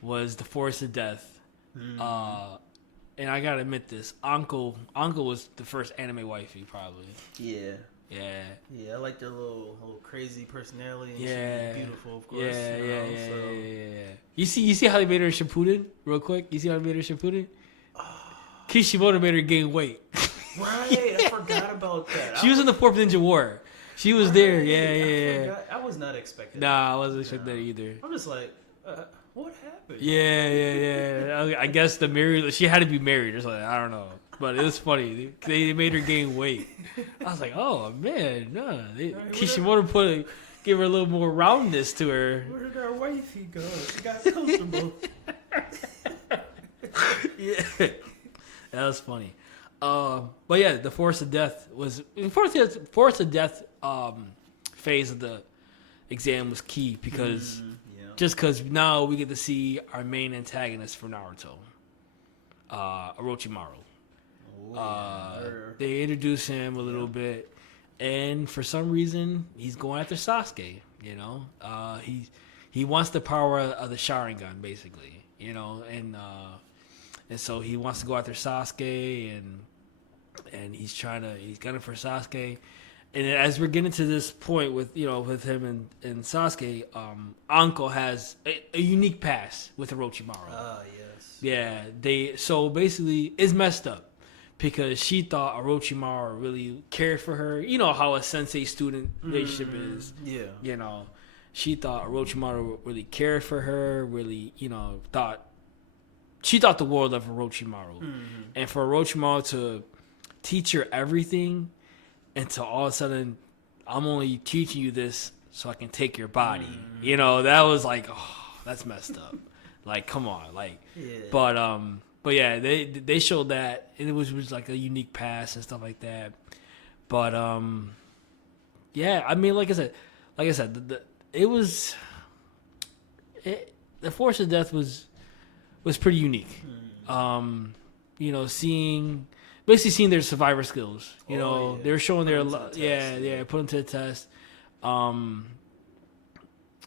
was the Forest of Death. And I gotta admit this, Uncle was the first anime wifey, probably. Yeah. I like their little crazy personality, and she's beautiful, of course. Yeah. You see how they made her Shippuden, real quick? You see how they made her Shippuden? Kishimoto made her gain weight. Right, I forgot about that. She was in the 4th Ninja War. She was there, yeah. I was not expecting that. I wasn't expecting that either. I'm just like, what happened? Yeah. I guess she had to be married or something. I don't know. But it was funny. They made her gain weight. I was like, oh, man. No. Kishimoto gave her a little more roundness to her. Where did our wifey go? She got comfortable. Yeah. That was funny. But yeah, the Force of Death was... Force of Death phase of the exam was key because... Just because now we get to see our main antagonist for Naruto, Orochimaru. They introduce him a little bit, and for some reason, he's going after Sasuke. He wants the power of the Sharingan, basically. And so he wants to go after Sasuke, and he's gunning for Sasuke. And as we're getting to this point with him and Sasuke, Anko has a unique past with Orochimaru. Yes. Yeah, so basically it's messed up because she thought Orochimaru really cared for her. You know how a sensei-student relationship is. Yeah. She thought Orochimaru really cared for her, really, she thought the world of Orochimaru. And for Orochimaru to teach her everything, and to all of a sudden, I'm only teaching you this so I can take your body. That was like, oh, that's messed up. Like, come on, like. Yeah. But yeah, they showed that, and it was like a unique pass and stuff like that. But yeah, I mean, like I said, it was the Force of Death was pretty unique. You know, basically seeing their survivor skills. You know, they were showing their put them to the test. What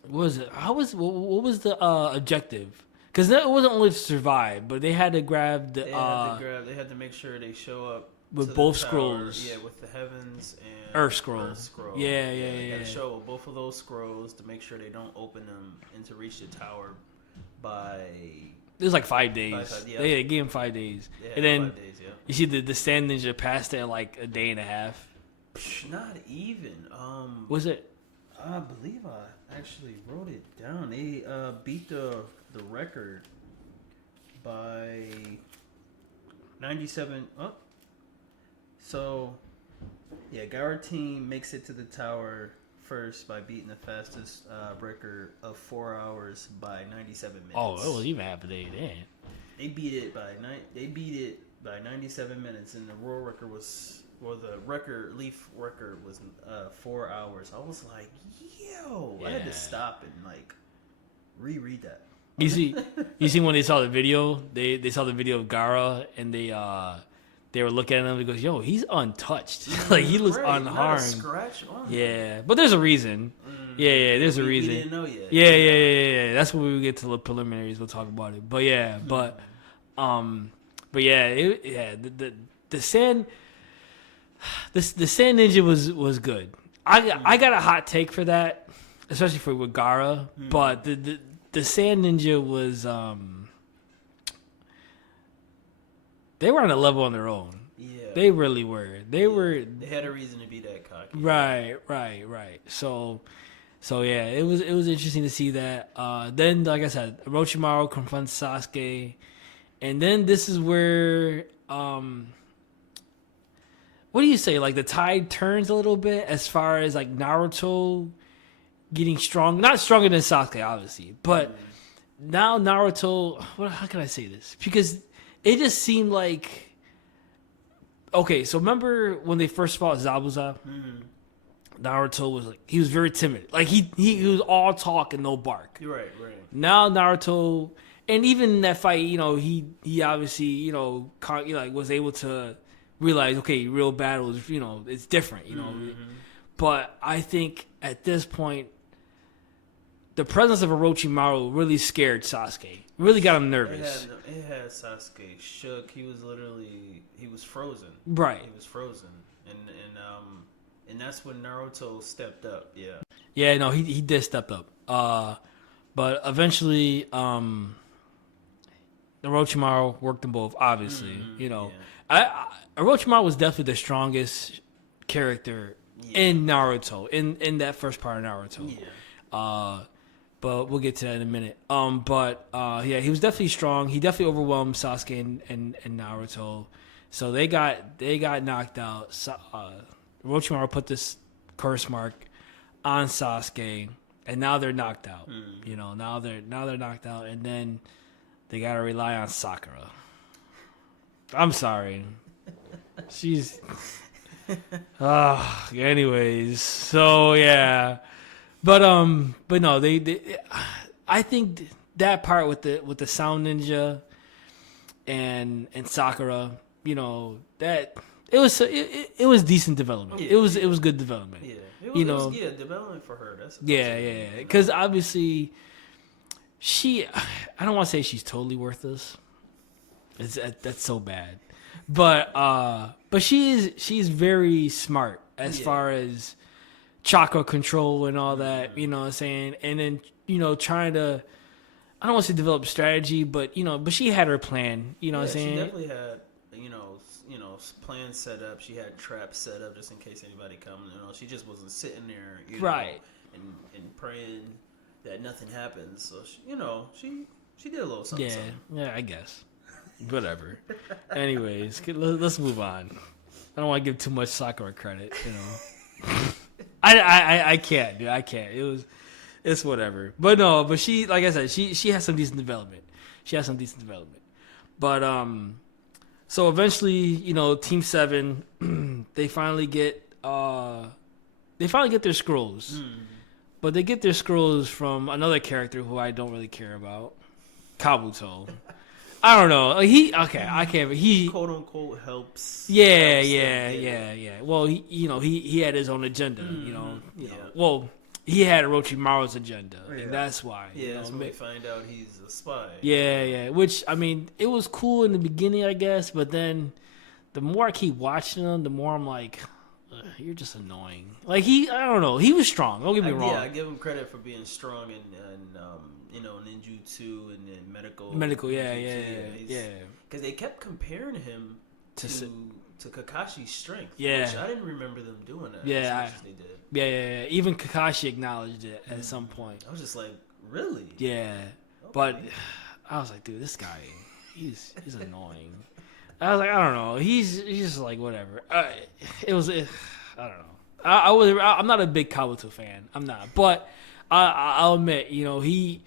was it? What was the objective? Because it wasn't only to survive, but they had to grab the. They had to make sure they show up with to both the tower, scrolls. Yeah, with the heavens and Earth scroll. Yeah. They got to show both of those scrolls to make sure they don't open them and to reach the tower by. It was like 5 days. They gave him 5 days, and then 5 days, yeah. You see the Sand Ninja passed it in like a day and a half. Not even. Was it? I believe I actually wrote it down. They beat the record by 97. Oh, so yeah, Gower team makes it to the tower first by beating the fastest record of 4 hours by 97 minutes. Oh, it was even half a day then. They beat it by 97 minutes, and the world record was. Well, the Leaf record was 4 hours. I was like, yo, I had to stop and like reread that. You see when they saw the video, they saw the video of Gara, and they were looking at him. He goes, yo, he's untouched. Like he looks unharmed. Not a scratch on him. Yeah, but there's a reason. Yeah, there's a reason. We didn't know yet. Yeah. That's when we get to the preliminaries. We'll talk about it. But yeah, the sand. The Sand Ninja was good. I got a hot take for that, especially for Gara. But the Sand Ninja was they were on a level on their own. Yeah, they really were. They had a reason to be that cocky. Right. So yeah, it was interesting to see that. Then, like I said, Orochimaru confronts Sasuke, and then this is where what do you say? Like the tide turns a little bit as far as like Naruto getting strong, not stronger than Sasuke, obviously, but now Naruto. How can I say this? Because it just seemed like okay. So remember when they first fought Zabuza? Naruto was like he was very timid. Like he was all talk and no bark. Right. Now Naruto, and even in that fight, you know, he obviously was able to realize, okay, real battles, you know, it's different, you know. But I think at this point, the presence of Orochimaru really scared Sasuke. Really got him nervous. It had Sasuke shook. He was frozen. Right. He was frozen, and that's when Naruto stepped up. Yeah. Yeah, no, he did step up. But eventually, Orochimaru worked them both. Obviously, you know. Yeah. Orochimaru was definitely the strongest character in Naruto, in that first part of Naruto. Yeah. But we'll get to that in a minute. Yeah, he was definitely strong. He definitely overwhelmed Sasuke and Naruto. So they got knocked out. Orochimaru put this curse mark on Sasuke, and now they're knocked out. You know, now they're knocked out, and then they gotta rely on Sakura. I'm sorry. She's anyways, so yeah. But no, they I think that part with the Sound Ninja and Sakura, you know, that it was decent development. Yeah, it was good development. Yeah. It was development for her. That's because obviously I don't want to say she's totally worthless. That's so bad. But she's very smart as far as chakra control and all that, you know what I'm saying? And then, you know, trying to, I don't want to say develop strategy, but, you know, but she had her plan, you know what I'm saying? She definitely had, you know, plans set up. She had traps set up just in case anybody comes, you know. She just wasn't sitting there, you know, and praying that nothing happens. So, she did a little something. Yeah, I guess. Whatever. Anyways, let's move on. I don't want to give too much Sakura credit, you know. I can't, dude. I can't. It's whatever. But no, but she, like I said, she has some decent development. But so eventually, you know, Team 7, they finally get their scrolls. But they get their scrolls from another character who I don't really care about, Kabuto. I don't know. I can't. He quote unquote helps. Yeah. Well, he had his own agenda. You know. Well, he had Orochimaru's agenda, and that's why. Yeah, that's when we find out he's a spy. Yeah. Which, I mean, it was cool in the beginning, I guess, but then the more I keep watching him, the more I'm like, you're just annoying. Like I don't know. He was strong. Don't get me wrong. Yeah, I give him credit for being strong and ninjutsu and then medical. Yeah. Because they kept comparing him to Kakashi's strength. Yeah, which I didn't remember them doing that. Yeah, as much as they did. Yeah. Even Kakashi acknowledged it at some point. I was just like, really? Yeah, okay. But I was like, dude, this guy, he's annoying. I was like, I don't know. He's just like whatever. I don't know. I'm not a big Kabuto fan. I'm not, but I'll admit, you know, he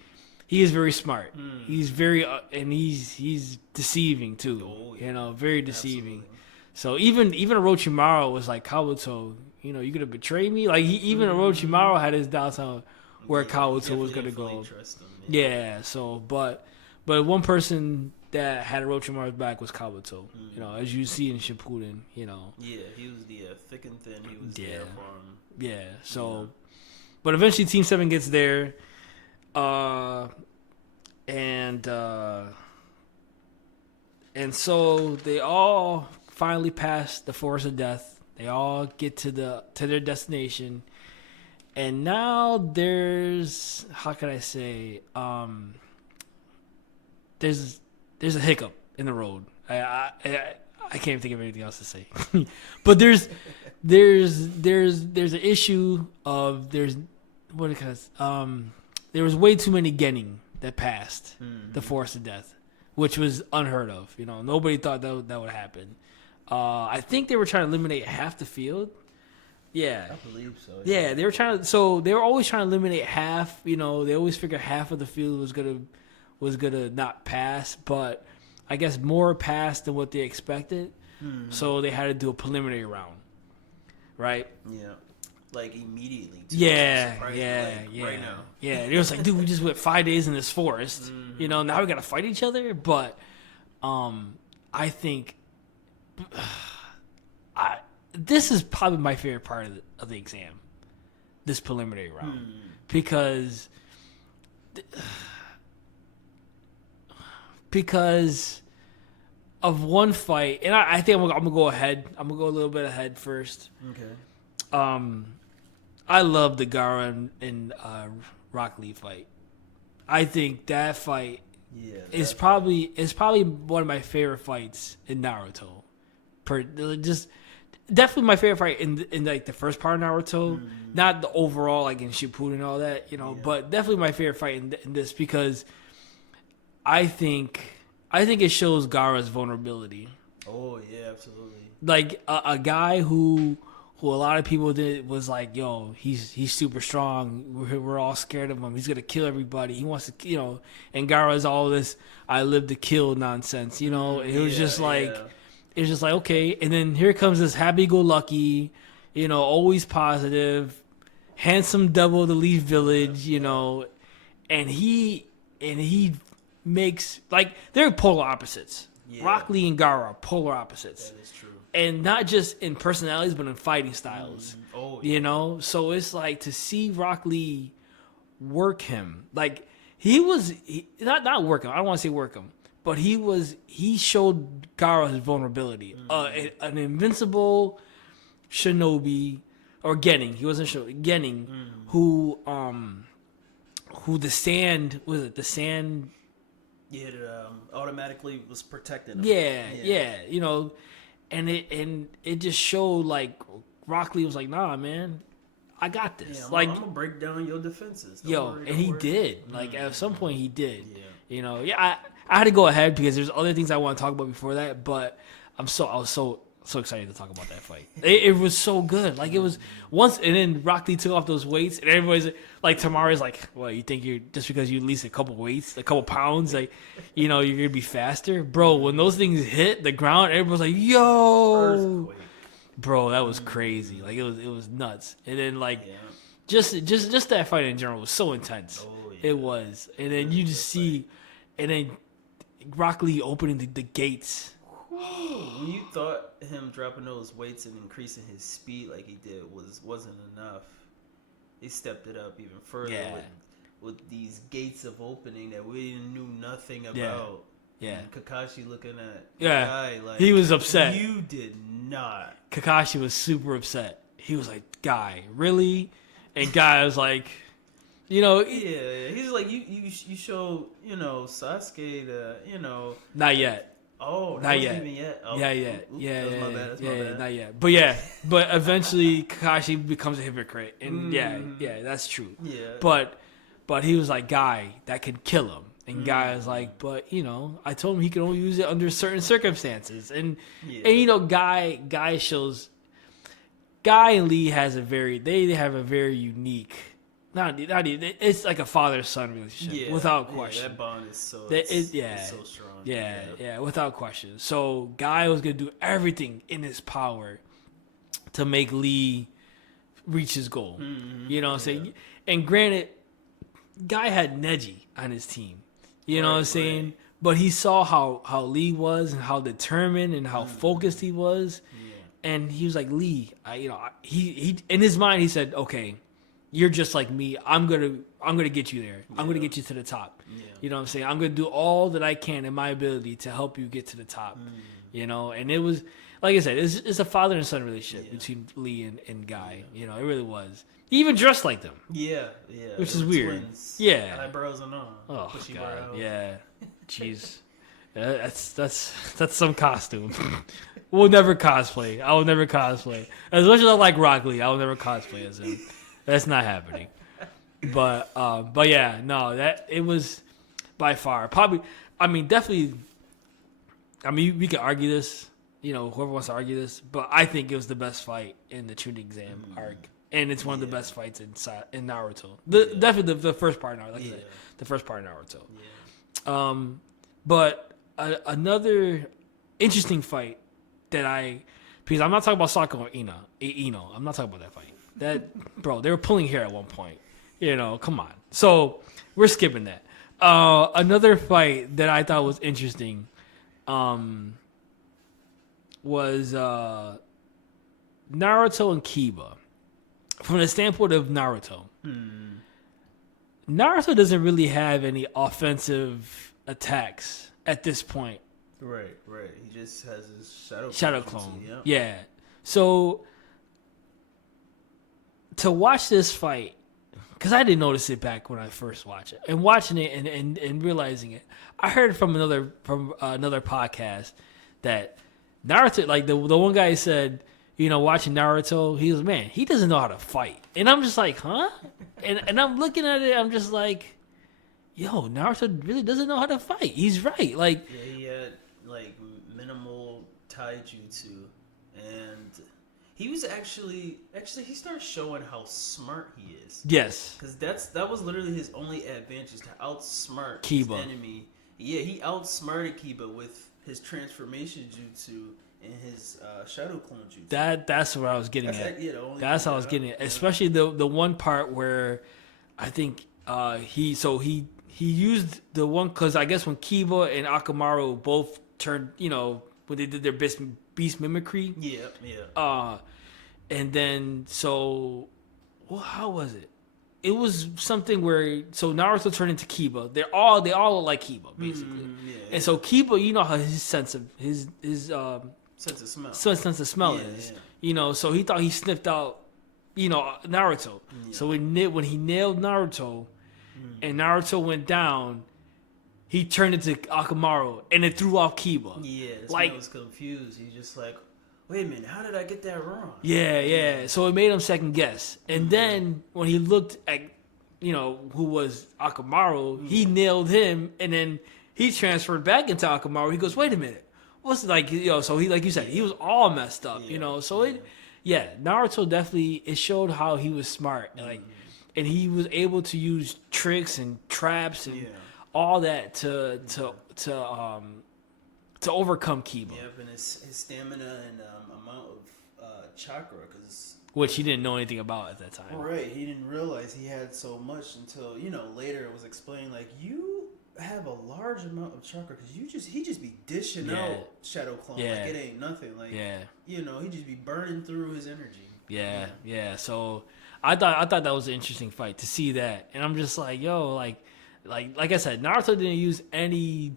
is very smart. He's very and he's deceiving too. Oh, yeah. You know, very deceiving. Absolutely. So even Orochimaru was like, Kabuto, you know, you gonna betray me? Like even Orochimaru had his doubts on where Kabuto was gonna go. Yeah. So, but one person that had Orochimaru's back was Kabuto. You know, as you see in Shippuden, you know. Yeah, he was the thick and thin. He was there for him. Yeah, so... But eventually Team 7 gets there. And so they all finally pass the Forest of Death. They all get to their destination. And now there's... How can I say? There's a hiccup in the road. I can't even think of anything else to say. But there's an issue of there was way too many Genin that passed the Forest of Death, which was unheard of. You know, nobody thought that would happen. I think they were trying to eliminate half the field. Yeah, I believe so. Yeah, they were trying to. So they were always trying to eliminate half. You know, they always figured half of the field was gonna not pass, but I guess more passed than what they expected. So they had to do a preliminary round, right? Yeah, like immediately. Yeah. Right now. Yeah, it was like, dude, we just went 5 days in this forest. You know, now we gotta fight each other. But I think this is probably my favorite part of the exam, this preliminary round, because of one fight, and I think I'm gonna go ahead. I'm gonna go a little bit ahead first. Okay. I love the Gaara and Rock Lee fight. I think that fight is probably one of my favorite fights in Naruto. Just definitely my favorite fight in like the first part of Naruto, not the overall like in Shippuden and all that, you know. But definitely my favorite fight in this because I think it shows Gaara's vulnerability. Oh yeah, absolutely. Like a guy who a lot of people was like, yo, he's super strong. We're all scared of him. He's gonna kill everybody. He wants to, you know. And Gaara's all this I live to kill nonsense, you know. It was just like, it was just like, okay. And then here comes this happy-go-lucky, you know, always positive, handsome devil of the Leaf Village, you know. And he makes, like, they're polar opposites. Yeah. Rock Lee and Gaara are polar opposites. That is true. And not just in personalities, but in fighting styles. Oh, yeah. You know? So it's like to see Rock Lee work him. Like, not work him. I don't want to say work him. But he showed Gaara his vulnerability. An invincible shinobi, or Genin. He wasn't shinobi. Genin, who the sand, was it the sand? Yeah, it automatically was protecting him. Yeah, you know, and it just showed like Rock Lee was like, nah, man, I got this. Yeah, like I'm gonna break down your defenses. Don't worry. He did. Like at some point he did. Yeah. You know, I had to go ahead because there's other things I want to talk about before that, but I was so So excited to talk about that fight. It was so good. Like, it was once, and then Rock Lee took off those weights, and everybody's like, Tamara's like, well, you think you're just because you release a couple weights, a couple pounds, like, you're gonna be faster, bro? When those things hit the ground, everyone's like, yo, Earthquake. bro, that was crazy. Like, it was nuts. And then like, Yeah. just that fight in general was so intense. Oh, yeah. It was, and then you just see, and then Rock Lee opening the gates. When you thought him dropping those weights and increasing his speed like he did wasn't enough, he stepped it up even further Yeah. with these gates of opening that we knew nothing about. Yeah. And Kakashi looking at Yeah. the guy like, He was upset. You did not. Kakashi was super upset. He was like, "Guy, really?" And Guy was like, Yeah, he's like, you show Sasuke the not yet. Oh, Not wasn't yet. even yet. Oh, Yeah, That was my bad. That's my bad. not yet. But eventually Kakashi becomes a hypocrite, and yeah, that's true. Yeah. But he was like, "Guy, that could kill him." And Guy was like, "But I told him he could only use it under certain circumstances." And Guy shows. Guy and Lee has they have a very unique. It's like a father-son relationship, without question. That bond is so It's so strong. Yeah, without question. So Guy was gonna do everything in his power to make Lee reach his goal. You know what I'm saying? And granted, Guy had Neji on his team. You know what I'm saying? Right. But he saw how Lee was and how determined and how focused he was. And he was like, Lee, he in his mind he said, okay, you're just like me. I'm gonna get you there. I'm gonna get you to the top. Yeah. You know what I'm saying? I'm gonna do all that I can in my ability to help you get to the top. And it was like I said, it's a father and son relationship between Lee and Guy. It really was. He even dressed like them. Yeah. Which They is were weird. twins. Yeah. Eyebrows and all. Oh Bushy God, brows. yeah. Jeez, that's some costume. We'll never cosplay. I will never cosplay. As much as I like Rock Lee, I will never cosplay as him. That's not happening. But yeah, no, that it was by far probably. I mean, definitely. I mean, we could argue this. Whoever wants to argue this, but I think it was the best fight in the Chunin Exam arc, and it's one of the best fights in Naruto. Definitely the first part of Naruto. Like I said, the first part of Naruto. Yeah. But another interesting fight because I'm not talking about Sokka or Ino. I'm not talking about that fight. Bro, they were pulling hair at one point. Come on. So we're skipping that. Another fight that I thought was interesting, was Naruto and Kiba. From the standpoint of Naruto, Naruto doesn't really have any offensive attacks at this point. Right. He just has his Shadow clone. Yep. Yeah. So to watch this fight, because I didn't notice it back when I first watched it, and watching it and realizing it, I heard from another podcast that Naruto, like the one guy said, watching Naruto, he was, man, he doesn't know how to fight, and I'm just like, huh? And I'm looking at it, I'm just like, yo, Naruto really doesn't know how to fight. He's right, like He had like minimal taijutsu, and he was actually he started showing how smart he is. yes, Because that was literally his only advantage, to outsmart Kiba. his enemy. Yeah, he outsmarted Kiba with his transformation jutsu and his shadow clone jutsu. that's what I was getting at. The only That's thing how I was that- getting at. Especially the one part where I think he used the one, because I guess when Kiba and Akamaru both turned, when they did their beast mimicry. Yeah. And then how was it? It was something where Naruto turned into Kiba. They all look like Kiba basically. And so Kiba, how his sense of his sense of smell. sense of smell is. So he thought he sniffed out, Naruto. Yeah. So when he nailed Naruto, and Naruto went down, he turned into Akamaru, and it threw off Kiba. Yeah, this Like- man was confused. He's just like, wait a minute, how did I get that wrong? Yeah. So it made him second guess. And then when he looked at, who was Akamaru, he nailed him, and then he transferred back into Akamaru. He goes, wait a minute, what's like, so he, like you said, he was all messed up, so Naruto definitely, it showed how he was smart, and he was able to use tricks and traps and all that to overcome Kiba. Yep, and his stamina and amount of chakra, because which he didn't know anything about at that time. Right, he didn't realize he had so much until later it was explained, like, you have a large amount of chakra because he just be dishing out Shadow Clone like it ain't nothing, like he just be burning through his energy. Yeah. So I thought that was an interesting fight to see that, and I'm just like, like I said, Naruto didn't use any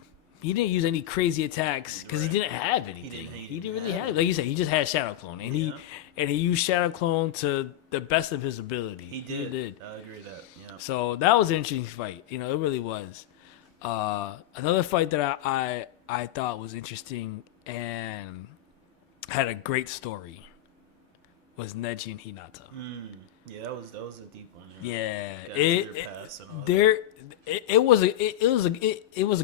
crazy attacks because he didn't have anything. He didn't really have, like you said, he just had Shadow Clone, and he used Shadow Clone to the best of his ability. He did. I agree with that. Yeah. So that was an interesting fight. It really was. Another fight that I thought was interesting and had a great story was Neji and Hinata. Yeah, that was a deep one. Yeah, it was a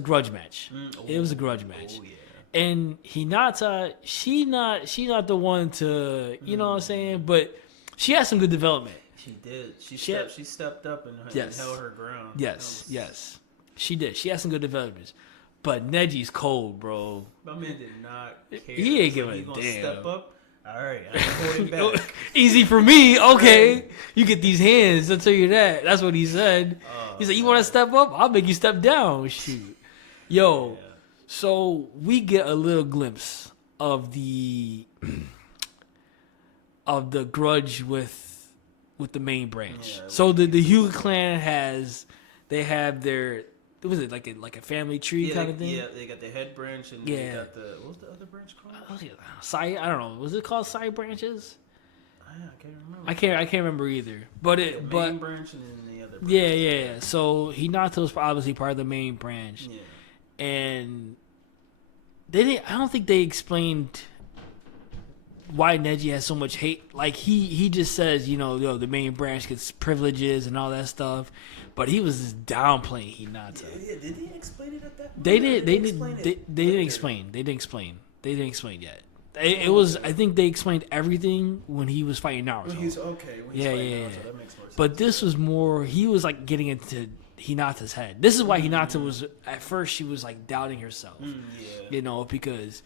grudge match. It was a grudge match. Oh, yeah. And Hinata, she not the one to, you know what I'm saying, but she had some good development. She did. She stepped up and held her ground. Yes. She did. She had some good developments. But Neji's cold, bro. My man did not care. He ain't giving a damn. Step up? All right, I'm holding back. Easy for me. Okay. You get these hands. I'll tell you that. That's what he said. He said, you want to step up? I'll make you step down. Shoot. Yo, so we get a little glimpse of the grudge with the main branch. Yeah, so the Hyuga clan have their, what was it, like a family tree kind of thing? Yeah, they got the head branch and they got what was the other branch called? Side, I don't know. Was it called side branches? I can't remember. I can't remember either. But the main branch and then the other branch. Yeah. So Hinata's obviously part of the main branch. Yeah. And I don't think they explained why Neji has so much hate. Like he just says, the main branch gets privileges and all that stuff. But he was just downplaying Hinata. Yeah, did they explain it at that point? They didn't explain yet. It was, I think they explained everything when he was fighting Naruto. When he's fighting Naruto, that makes more sense. But this was more, he was like getting into Hinata's head. This is why Hinata was, at first she was like doubting herself. Because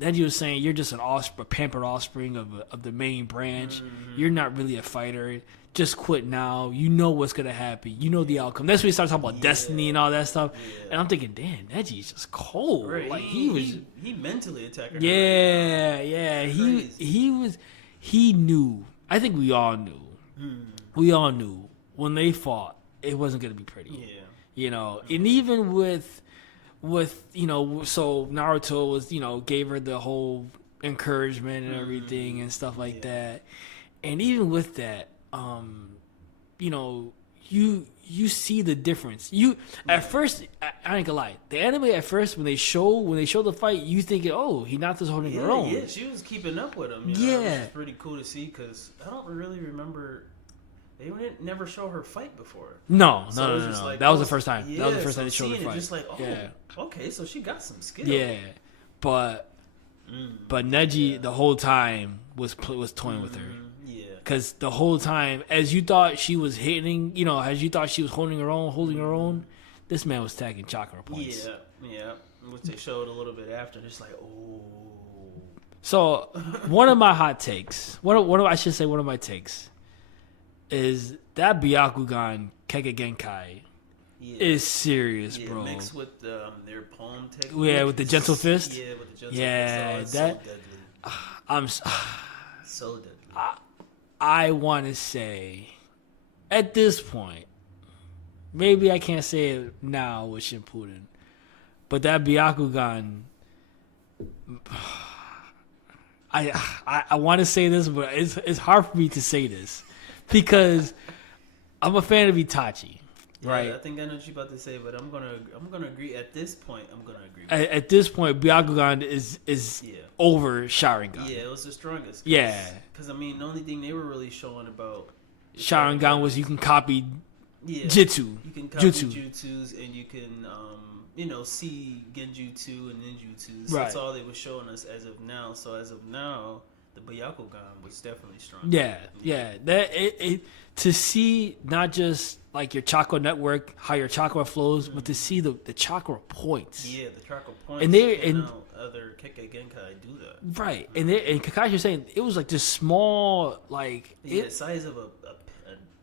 Neji was saying, you're just a pampered offspring of the main branch. You're not really a fighter. Just quit now. You know what's going to happen. You know the outcome. That's when he started talking about destiny and all that stuff. Yeah. And I'm thinking, damn, Neji's just cold. Right. Like he mentally attacked her. Yeah. He knew. I think we all knew. We all knew when they fought, it wasn't going to be pretty. Yeah. And even with so Naruto was, gave her the whole encouragement and everything and stuff like that. And even with that, you see the difference. At first, I ain't gonna lie. The anime at first, when they show the fight, you thinking, oh, Hinata's holding her own. Yeah, she was keeping up with him. Which is pretty cool to see because I don't really remember. They never show her fight before. No. Like, that was the first time. That was the first time they showed her fight. Just like, okay, so she got some skill. Yeah, but Neji the whole time was toying with her. Because the whole time, as you thought she was hitting, as you thought she was holding her own, this man was tagging chakra points. Yeah. Which they showed a little bit after. Just like, oh. So, one of my hot takes, one of my takes, is that Byakugan Kege Genkai is serious, bro. Mixed with their palm technique. Yeah, with the gentle fist. Yeah, with the gentle fist. Oh, that. So deadly. So deadly. I want to say, at this point, maybe I can't say it now with Shippuden, but that Byakugan, I want to say this, but it's hard for me to say this because I'm a fan of Itachi, right? Yeah, I think I know what you're about to say, but I'm gonna agree. At this point, I'm gonna agree. At this point, Byakugan is over Sharingan. Yeah, it was the strongest. Because the only thing they were really showing about Sharingan was you can copy Jitsu. You can copy jutsus, and you can see Genjutsu and Ninjutsu. So Right. that's all they were showing us as of now. So as of now, the Byakugan was definitely strong. Yeah. That it to see not just like your chakra network, how your chakra flows, but to see the chakra points. Yeah, the chakra points. And other Kekkei Genkai do that. right, and Kakashi was saying it was like this small, like the size of a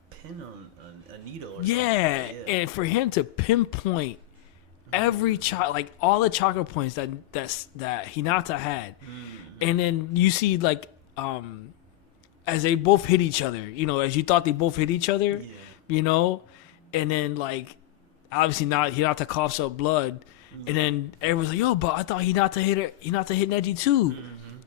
pin on a needle. Or yeah, something. Yeah, and for him to pinpoint every like all the chakra points that Hinata had, and then you see like as they both hit each other, as you thought they both hit each other, and then like obviously not Hinata coughs up blood, and then everyone's like, yo, but I thought Hinata hit Neji too.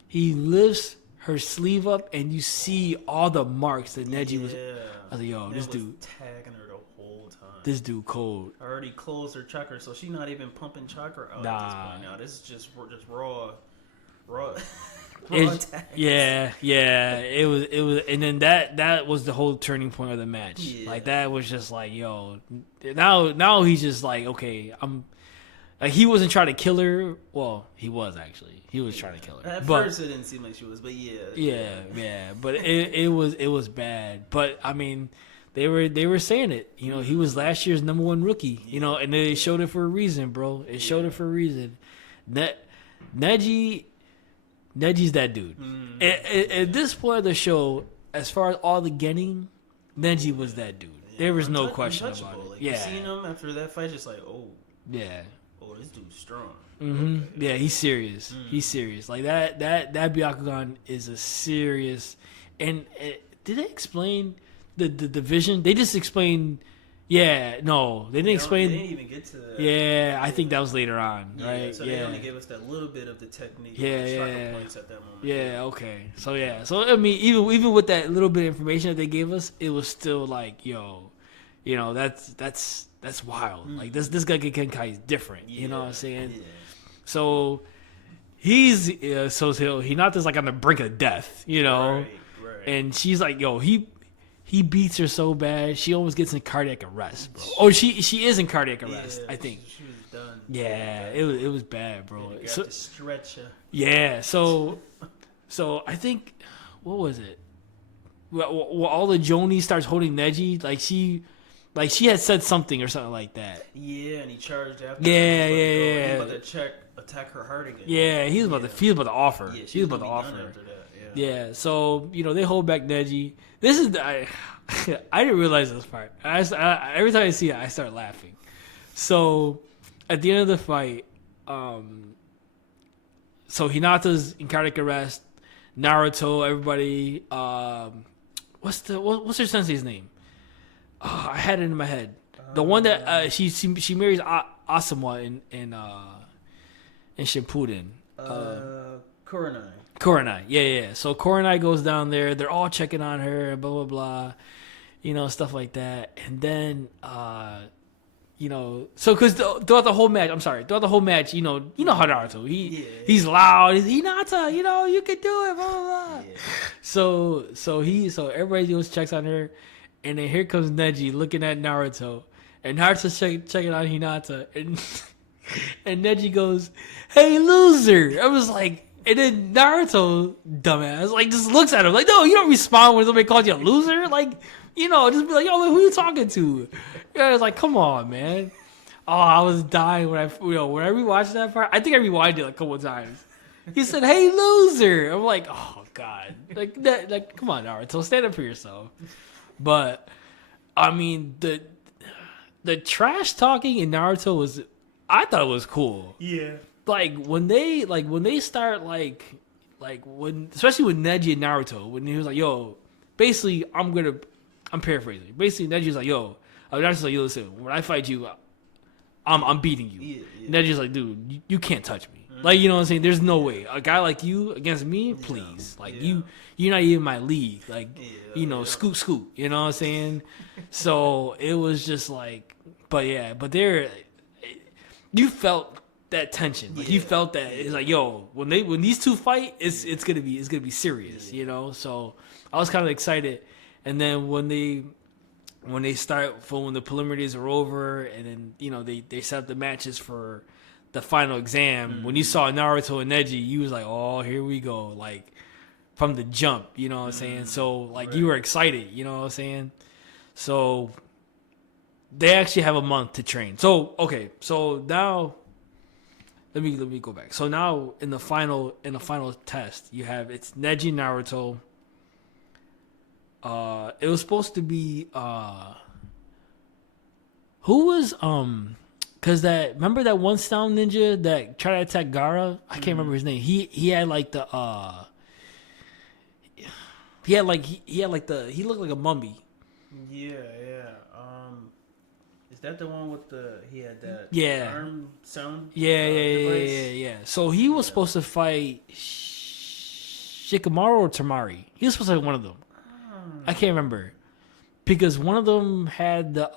He lifts her sleeve up, and you see all the marks that Neji was. I was like, yo, this dude tagging her the whole time. This dude cold. Already closed her chakra, so she's not even pumping chakra out at this point now. This is just raw. Yeah. It was, and then that was the whole turning point of the match. Yeah. Like that was just like, yo, now he's just like, okay, I'm. Like he wasn't trying to kill her. Well, he was actually. He was trying to kill her. At first, it didn't seem like she was, but yeah. Yeah. But it was bad. But I mean, they were saying it. He was last year's #1 rookie. And they showed it for a reason, bro. It showed it for a reason. Neji's that dude. At this point of the show, as far as all the getting, Neji was that dude. There was no question about it. Like, you seen him after that fight, just like, oh. Yeah. Oh, this dude's strong. Okay. Yeah, he's serious. He's serious. Like that Byakugan is a serious. And did they explain the division? They just explained. Yeah, no, they didn't explain. They didn't even get to that. Yeah, I think that was later on, right? So they only gave us that little bit of the technique. Yeah. Points at that moment. Yeah. Okay. So I mean, even with that little bit of information that they gave us, it was still like, yo, that's wild. Like this guy Genkai is different. You know what I'm saying? Yeah. So Hinata's like on the brink of death, Right. And she's like, yo, he beats her so bad, she almost gets in cardiac arrest, bro. Oh, she is in cardiac arrest, I think. She was done. Yeah, it was bad, bro. You got to stretch her. Yeah, so I think, what was it? Well, all the Joni starts holding Neji, like she had said something or something like that. Yeah, and he charged after. Yeah. He was about to attack her heart again. Yeah, he was about to offer. Yeah, he was about to offer. After that. Yeah, so they hold back Neji. This is I didn't realize this part. Every time I see it, I start laughing. So at the end of the fight, so Hinata's in cardiac arrest. Naruto, everybody. What's her sensei's name? Oh, I had it in my head. The one that she marries Asuma in Shippuden. Kurenai, yeah. So Kurenai goes down there. They're all checking on her, blah blah blah, stuff like that. And then, so because throughout the whole match, throughout the whole match, you know how Naruto, he's loud. He's Hinata, you can do it, blah blah blah. Yeah. So everybody goes checks on her, and then here comes Neji looking at Naruto, and Naruto's checking on Hinata, and Neji goes, "Hey loser!" I was like. And then Naruto, dumbass, like just looks at him like, no, you don't respond when somebody calls you a loser. Like, just be like, yo, who you talking to? Yeah, it's like, come on, man. Oh, I was dying when I rewatched that part. I think I rewinded it like a couple of times. He said, "Hey, loser." I'm like, oh god, like, come on, Naruto, stand up for yourself. But I mean, the trash talking in Naruto I thought it was cool. Yeah. Like when they start especially with Neji and Naruto, when he was like, yo, basically I'm paraphrasing. Basically Neji's like, yo, Naruto's like, yo, listen, when I fight you, I'm beating you. Yeah. Neji's like, dude, you can't touch me. Like, you know what I'm saying? There's no way. A guy like you against me, please. Like you're not even my league. Like, scoot. You know what I'm saying? So it was just like, but you felt that tension. Like you felt that it's like, yo, when these two fight, it's gonna be serious, So I was kind of excited, and then when they when they start for when the preliminaries are over, and then they set up the matches for the final exam. When you saw Naruto and Neji, you was like, oh, here we go, like from the jump. You know what I'm saying? So like you were excited. You know what I'm saying? So they actually have a month to train. So okay, so now let me go back. So now in the final test, you have it's Neji Naruto. It was supposed to be who was cause that remember that one sound ninja that tried to attack Gaara? I can't remember his name. He had like the he looked like a mummy. Yeah. Is that the one with he had that arm sound? Yeah. So he was supposed to fight Shikamaru or Tamari. He was supposed to fight one of them. I can't remember because one of them had the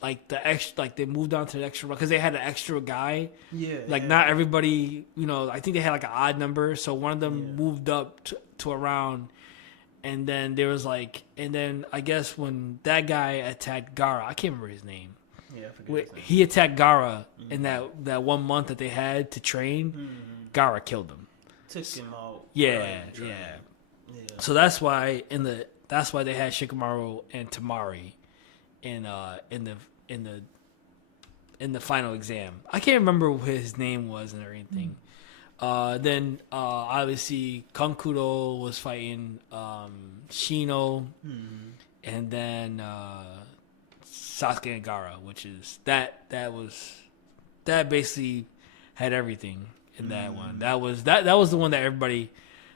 like the extra, like they moved on to the extra because they had an extra guy. Yeah. Like not everybody, I think they had like an odd number, so one of them moved up to around. And then there was and then I guess when that guy attacked Gaara, I can't remember his name. Yeah, I forget his name. He attacked Gaara in that 1 month that they had to train. Gaara killed him. Took him out. Yeah. So that's why they had Shikamaru and Tamari in the final exam. I can't remember what his name was and everything. Then obviously Kankuro was fighting Shino, and then Sasuke and Gaara, which is that basically had everything in that one. That was the one that everybody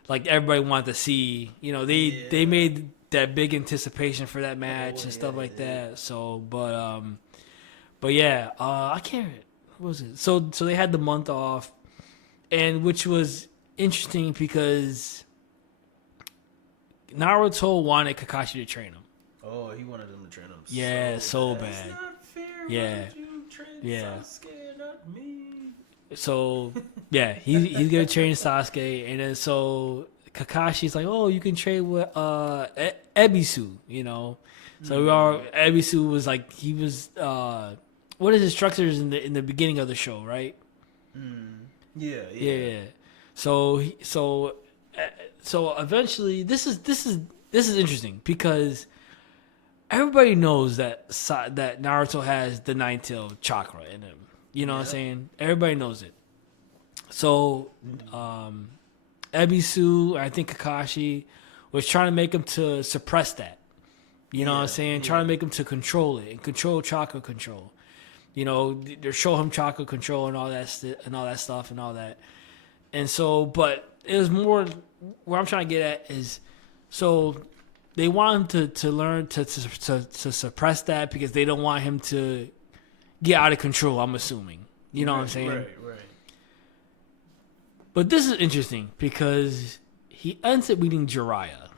wanted to see. They made that big anticipation for that match and stuff like that. So, but yeah, I can't. What was it? So they had the month off. And which was interesting because Naruto wanted Kakashi to train him. Oh, he wanted him to train him. Yeah, so bad. It's not fair. Yeah, Why did you train Sasuke, not me? So yeah, he's gonna train Sasuke, and then so Kakashi's like, oh, you can train with Ebisu, So Ebisu was like he was one of his instructors in the beginning of the show, right? Yeah. So eventually, this is interesting because everybody knows that Naruto has the nine-tailed chakra in him. You know what I'm saying? Everybody knows it. So, Ebisu, I think Kakashi was trying to make him to suppress that. You know what I'm saying? Trying to make him to control it and control chakra control. They show him chakra control and all that stuff and all that. And so, but it was more where I'm trying to get at is, so they want him to learn to suppress that because they don't want him to get out of control. I'm assuming, what I'm saying? Right. But this is interesting because he ends up meeting Jiraiya,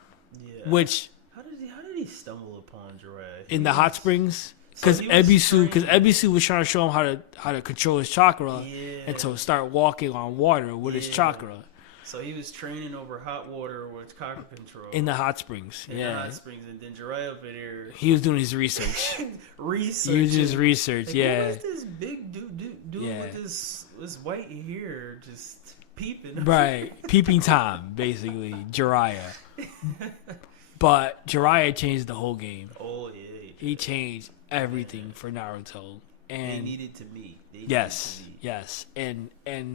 which how did he stumble upon Jiraiya? In the hot springs. Because Ebisu was trying to show him how to control his chakra and to start walking on water with his chakra. So he was training over hot water with chakra control. In the hot springs. The hot springs. And then Jiraiya over there. He was doing his research. He was doing his research, What is this big dude with this white hair just peeping? Right. Peeping Tom, basically. Jiraiya. But Jiraiya changed the whole game. Oh, yeah. He changed everything for Naruto, and they needed to meet. Yes, and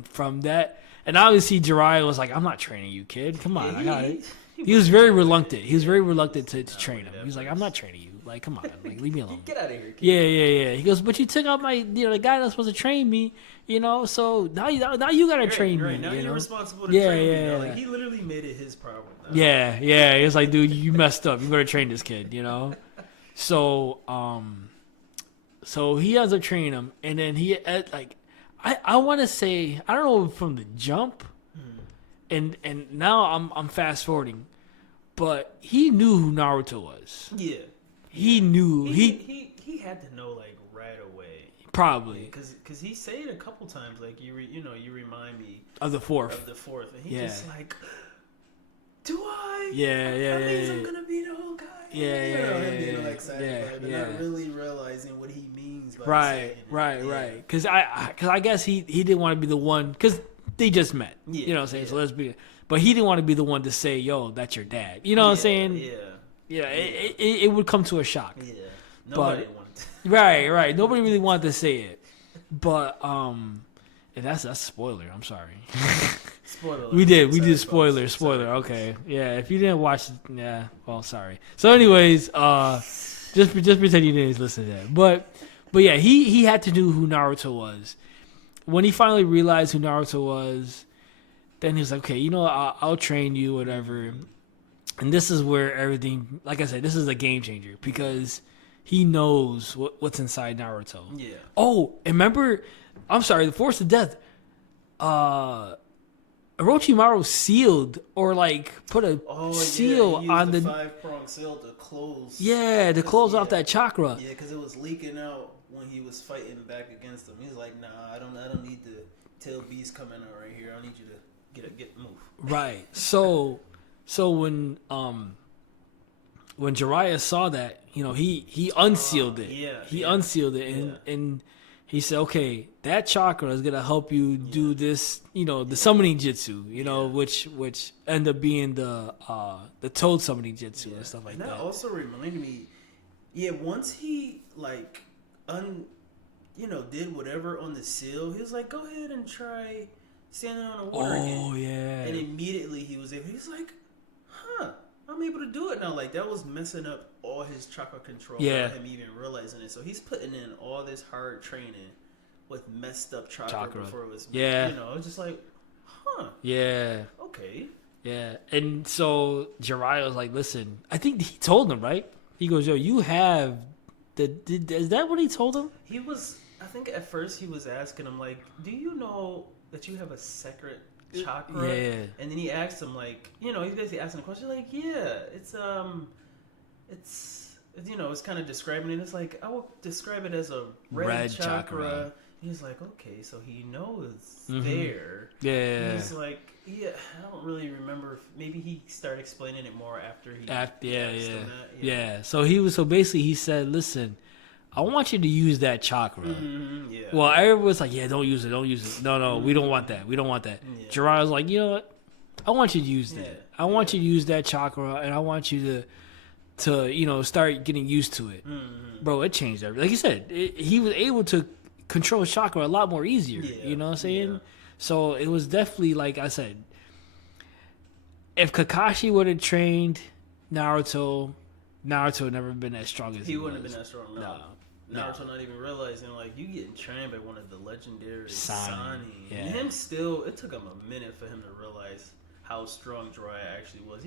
from that, and obviously Jiraiya was like, "I'm not training you, kid. Come on, I got it." He was very reluctant. He was very reluctant to train him. He was like, "I'm not training you. Like, come on, like leave me alone. Get out of here, kid." Yeah. He goes, "But you took out my, the guy that's supposed to train me, So now you gotta train me. Now you're responsible to train me. Yeah. Like he literally made it his problem. Yeah. He was like, "Dude, you messed up. You better train this kid." So, so he ends up training him, and then I want to say, I don't know from the jump, and now I'm fast forwarding, but he knew who Naruto was. Yeah, he knew he had to know like right away. Probably because he said it a couple times, like you remind me of the fourth, and he just like. do I? Yeah, yeah, That means yeah, I'm gonna be the whole guy. Yeah, You yeah, know, him yeah, being yeah, all excited yeah, about it, but yeah. not really realizing what he means by Right, saying it. right, Yeah. right. Because I guess he didn't want to be the one, because they just met. Yeah, You know what I'm saying? yeah. So let's be. But he didn't want to be the one to say, "Yo, that's your dad." You know what I'm saying? Yeah. Yeah. It would come to a shock. Yeah. Nobody But- wanted to. Right. Nobody really wanted to say it. But and that's a spoiler. I'm sorry. Spoiler. We did Sorry, spoiler. folks. Sorry. Okay. Yeah. If you didn't watch, yeah. Well, sorry. So, anyways, just pretend you didn't listen to that. But yeah, he had to know who Naruto was. When he finally realized who Naruto was, then he was like, okay, you know, I'll train you, whatever. And this is where everything, like I said, this is a game changer because he knows what's inside Naruto. Yeah. Oh, and remember, I'm sorry, the Force of Death. Orochimaru sealed or like put a seal he used on the the 5-prong seal to close. to close off that chakra. Yeah, because it was leaking out when he was fighting back against him. He's like, nah, I don't need the tail beast coming out right here. I need you to get move. Right. So when Jiraiya saw that, you know, he unsealed it. He unsealed it and he said, okay, that chakra is gonna help you do this, you know, the summoning jutsu, you know, which end up being the toad summoning jutsu and stuff like and that. that also reminded me, once he like did whatever on the seal, he was like, go ahead and try standing on the water again. Oh yeah. And immediately he was like, I'm able to do it now. Like, that was messing up all his chakra control without him even realizing it. So he's putting in all this hard training with messed up chakra. Before it was, it's just like, Yeah. okay. Yeah. And so Jiraiya was like, listen, I think he told him, right? He goes, yo, you have is that what he told him? I think at first he was asking him, like, do you know that you have a secret chakra? Yeah. And then he asked him, like, he's basically asking a question, like, it's kind of describing it. It's like, I will describe it as a red chakra. He's like, okay, so he knows there. Yeah. And he's like, I don't really remember. Maybe he started explaining it more after he asked him that. So basically he said, listen, I want you to use that chakra. Mm-hmm, yeah. Well, everyone was like, yeah, don't use it. No, we don't want that. Yeah. Jiraiya was like, you know what? I want you to use that. I want you to use that chakra, and I want you to start getting used to it. Mm-hmm. Bro, it changed everything. Like you said, he was able to control his chakra a lot more easier. You know what I'm saying? Yeah. So it was definitely, like I said, if Kakashi would have trained Naruto would never been as strong as he wouldn't was. have been as strong. No. Naruto not even realizing, like, you getting trained by one of the legendary Sani. Yeah. And it took him a minute for him to realize how strong Jiraiya actually was.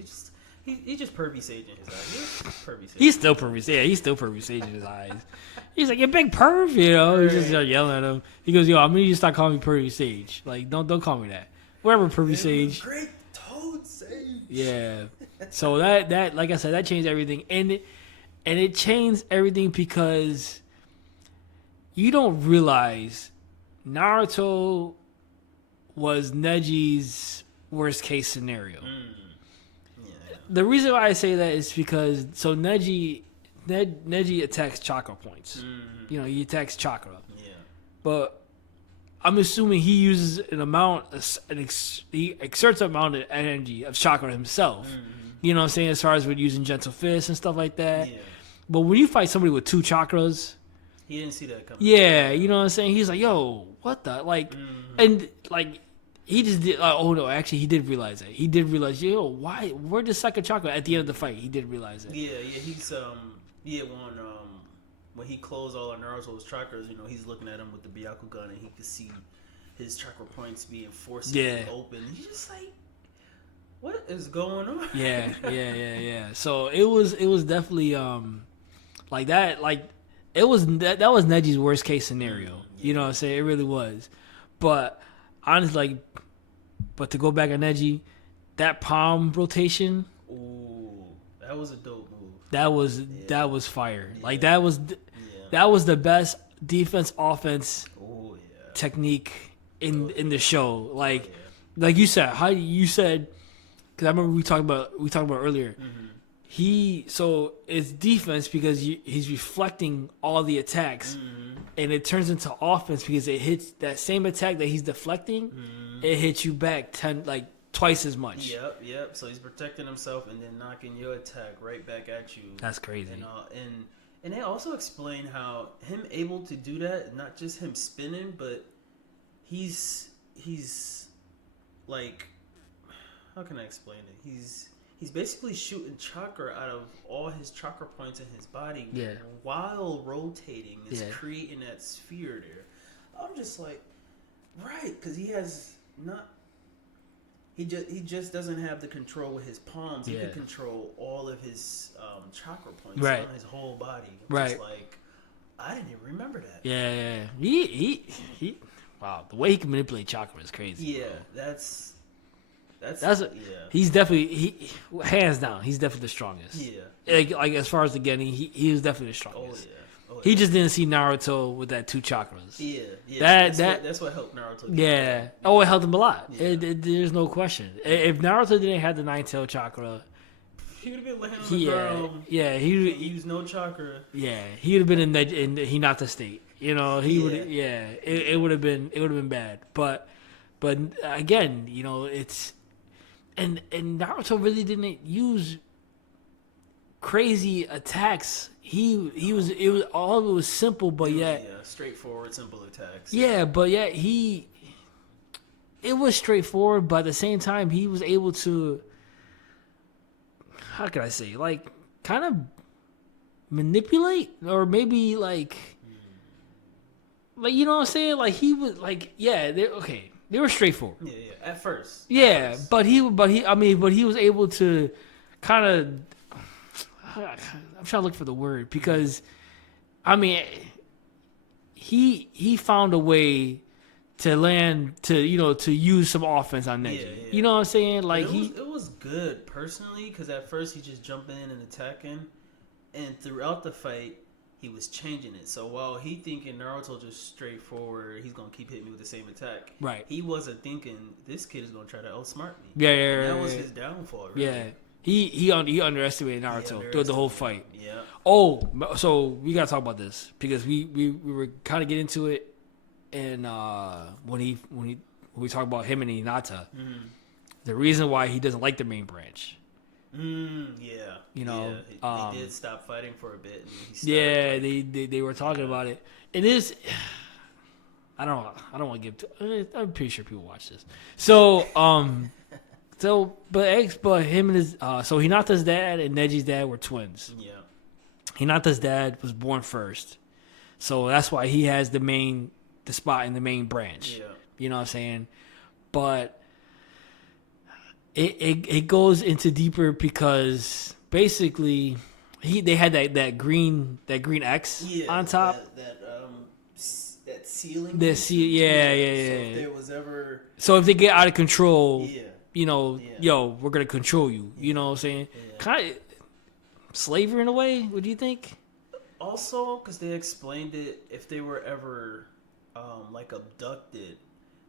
He just pervy sage in his eyes. He's still pervy. Yeah, he's still pervy sage in his eyes. He's like, you big perv, you know. He's just yelling at him. He goes, yo, I'm gonna need you to stop calling me pervy sage. Like, don't call me that. Whatever, pervy sage. Great toad sage. Yeah. So that like I said, that changed everything, and it changed everything because you don't realize Naruto was Neji's worst case scenario. The reason why I say that is because Neji attacks chakra points. You know, he attacks chakra. Yeah. But I'm assuming he uses he exerts an amount of energy of chakra himself. You know what I'm saying? As far as with using gentle fist and stuff like that. Yeah. But when you fight somebody with two chakras, he didn't see that coming. Yeah, you know what I'm saying? He's like, yo, what the? Like, and like, he just did, oh no, actually, he did realize that. He did realize, yo, why, where'd the second chakra at the end of the fight? He did realize it. When he closed all of Naruto's chakras, he's looking at him with the Byakugan and he could see his chakra points being forcibly open. He's just like, what is going on? Yeah. So it was definitely like that. Like that was Neji's worst case scenario. You know what I'm saying? It really was. But honestly, but to go back on Neji, that palm rotation. Ooh, that was a dope move. That was fire. Yeah. Like that was the best defense offense technique in the show. Like you said, because because I remember we talked about earlier. So it's defense because he's reflecting all the attacks, and it turns into offense because it hits that same attack that he's deflecting. It hits you back twice as much. Yep. So he's protecting himself and then knocking your attack right back at you. That's crazy. And they also explain how him able to do that, not just him spinning, but he's like, how can I explain it? He's basically shooting chakra out of all his chakra points in his body while rotating. It's creating that sphere there. I'm just like, right, because he has not. He just doesn't have the control with his palms. He can control all of his chakra points on his whole body. Just like, I didn't even remember that. Yeah. He wow, the way he can manipulate chakra is crazy. Yeah, bro. that's He's definitely hands down. He's definitely the strongest. Yeah. Like as far as the getting, he was definitely the strongest. Oh, he just didn't see Naruto with that 2 chakras. Yeah. That's what helped Naruto. It helped him a lot. Yeah. There's no question. If Naruto didn't have the 9-tail chakra, he would have been laying on the ground. Yeah, he used no chakra. Yeah, he would have been in Hinata state. You know, he would. Yeah, it would have been bad. But again, you know, it's and Naruto really didn't use crazy attacks. It was all of it was simple, but straightforward, simple attacks. Yeah, but it was straightforward, but at the same time, he was able to, how can I say, like, kind of manipulate, or maybe like you know what I'm saying? Like he was like, they were straightforward. Yeah. At first. But he was able to kind of. I'm trying to look for the word because, I mean, he found a way to land to use some offense on Neji. Yeah. You know what I'm saying? Like it was good personally because at first he just jumped in and attacking, and throughout the fight he was changing it. So while he thinking Naruto just straightforward, he's gonna keep hitting me with the same attack. Right. He wasn't thinking this kid is gonna try to outsmart me. Yeah. That was his downfall. Really. Yeah. He underestimated Naruto through the whole fight. Yeah. Oh, so we gotta talk about this because we were kind of getting into it, and when we talk about him and Hinata, the reason why he doesn't like the main branch. Yeah. You know, they did stop fighting for a bit. And they were talking about it. It is. I don't want to give. I'm pretty sure people watch this. So but him and his so Hinata's dad and Neji's dad were twins. Yeah. Hinata's dad was born first, so that's why he has the spot in the main branch. Yeah. You know what I'm saying? But it goes into deeper because basically they had that green X on top. That ceiling. Yeah. So if there was ever. So if they get out of control. You know, we're going to control you. You know what I'm saying? Yeah. Kind of slavery in a way, what do you think? Also, because they explained it, if they were ever, abducted,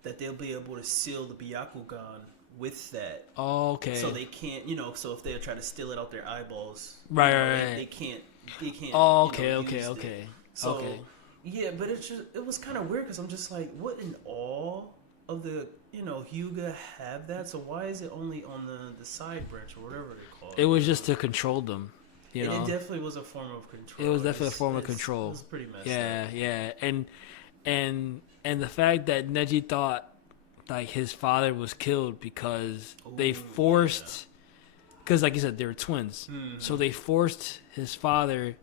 that they'll be able to seal the Byakugan with that. Oh, okay. So they can't, so if they try to steal it out their eyeballs. Right. They can't. Oh, okay. So, yeah, but it was kind of weird because I'm just like, what in all of the... Hyuga have that, so why is it only on the side branch or whatever they call it? It was just to control them, It definitely was a form of control. It was definitely a form of control. It was pretty messed up. Yeah, and the fact that Neji thought like his father was killed because they forced, because like you said, they were twins, so they forced his father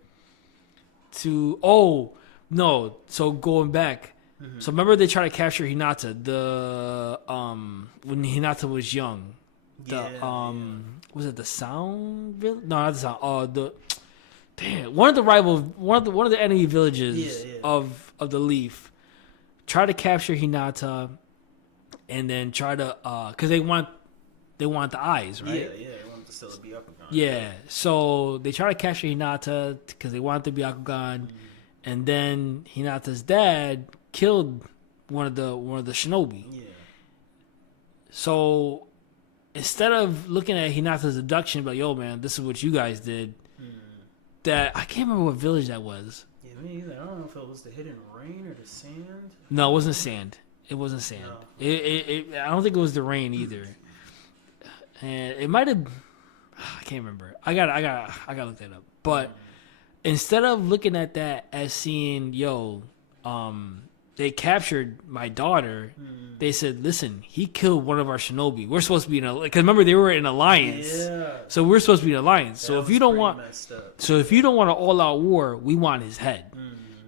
to. Oh no! So going back. So remember they tried to capture Hinata when Hinata was young. Was it the Sound Village? No, not the Sound. One of the enemy villages of the Leaf tried to capture Hinata, and then try to because they want the eyes, right? Yeah, they wanted to sell the Byakugan. Yeah, so they try to capture Hinata because they want the Byakugan, and then Hinata's dad killed one of the shinobi. Yeah. So instead of looking at Hinata's abduction, like, yo, man, this is what you guys did. That I can't remember what village that was. Yeah, me either. I don't know if it was the hidden rain or the sand. No, it wasn't sand. It wasn't sand. No. I don't think it was the rain either. And it might have. I can't remember. I got to look that up. But instead of looking at that as seeing, yo, they captured my daughter. They said, listen, he killed one of our shinobi. We're supposed to be in a, because remember they were in alliance. Yeah. So we're supposed to be in alliance. That So if was you don't pretty want, messed up. so if you don't want an all-out war, we want his head.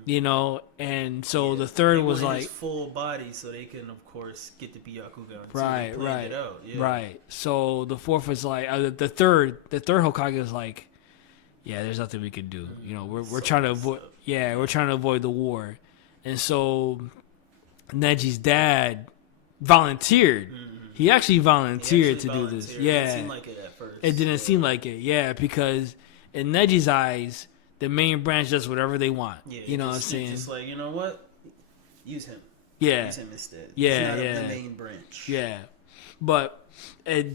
You know, and so the third They was wanted like his full body, so they can, of course, get the Byakugan. right, It out. Yeah. right. So the fourth was like the third Hokage was like, yeah, there's nothing we can do. You know, we're trying to avoid. Yeah, we're trying to avoid the war, and so Neji's dad volunteered. He actually volunteered to do this. Yeah, It didn't seem like it at first. it didn't seem like it. Yeah, because in Neji's eyes, the main branch does whatever they want. Yeah, you know what I'm just- saying? Just like, you know what? Use him. Yeah, Use him instead. Yeah, He's not yeah. the main branch. yeah. But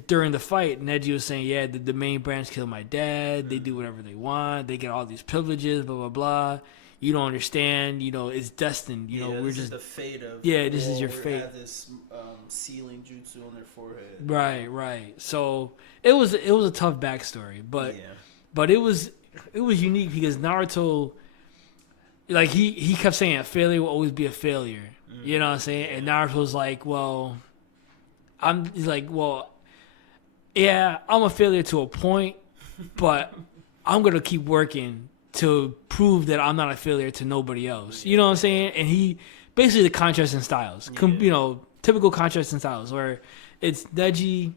during the fight, Neji was saying, yeah, the main branch killed my dad. They do whatever they want. They get all these privileges, blah, blah, blah. You don't understand. You know, it's destined. You know, we're this just... is the fate of. Yeah, this is your we fate. Have this sealing jutsu on their forehead. Right. So it was a tough backstory, but Yeah. but it was unique because Naruto, like he kept saying a failure will always be a failure. You know what I'm saying? And Naruto was like, well, he's like, well, yeah, I'm a failure to a point, but I'm gonna keep working to prove that I'm not a failure to nobody else. You know what I'm saying? And he basically the contrast in styles, you know, typical contrast in styles where it's Neji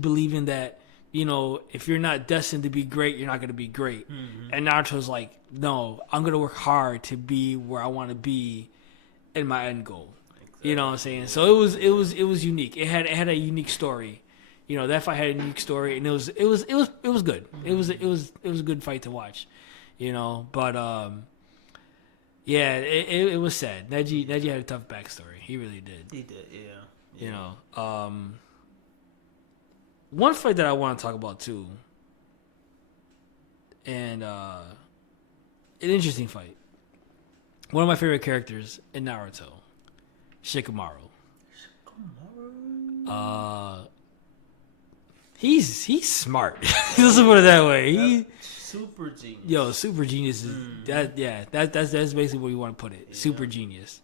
believing that, you know, if you're not destined to be great, you're not going to be great. And Naruto's like, no, I'm going to work hard to be where I want to be in my end goal. Exactly. You know what I'm saying? So it was unique. It had a unique story. You know, that fight had a unique story, and it was good. It was a good fight to watch. You know, but yeah, it was sad. Neji had a tough backstory. He really did. He did, yeah. You know, one fight that I want to talk about too, and an interesting fight. One of my favorite characters in Naruto, Shikamaru. He's smart. Let's put it that way. Super genius. Yo, super genius is that. Yeah, that's basically where you want to put it. Yeah. Super genius.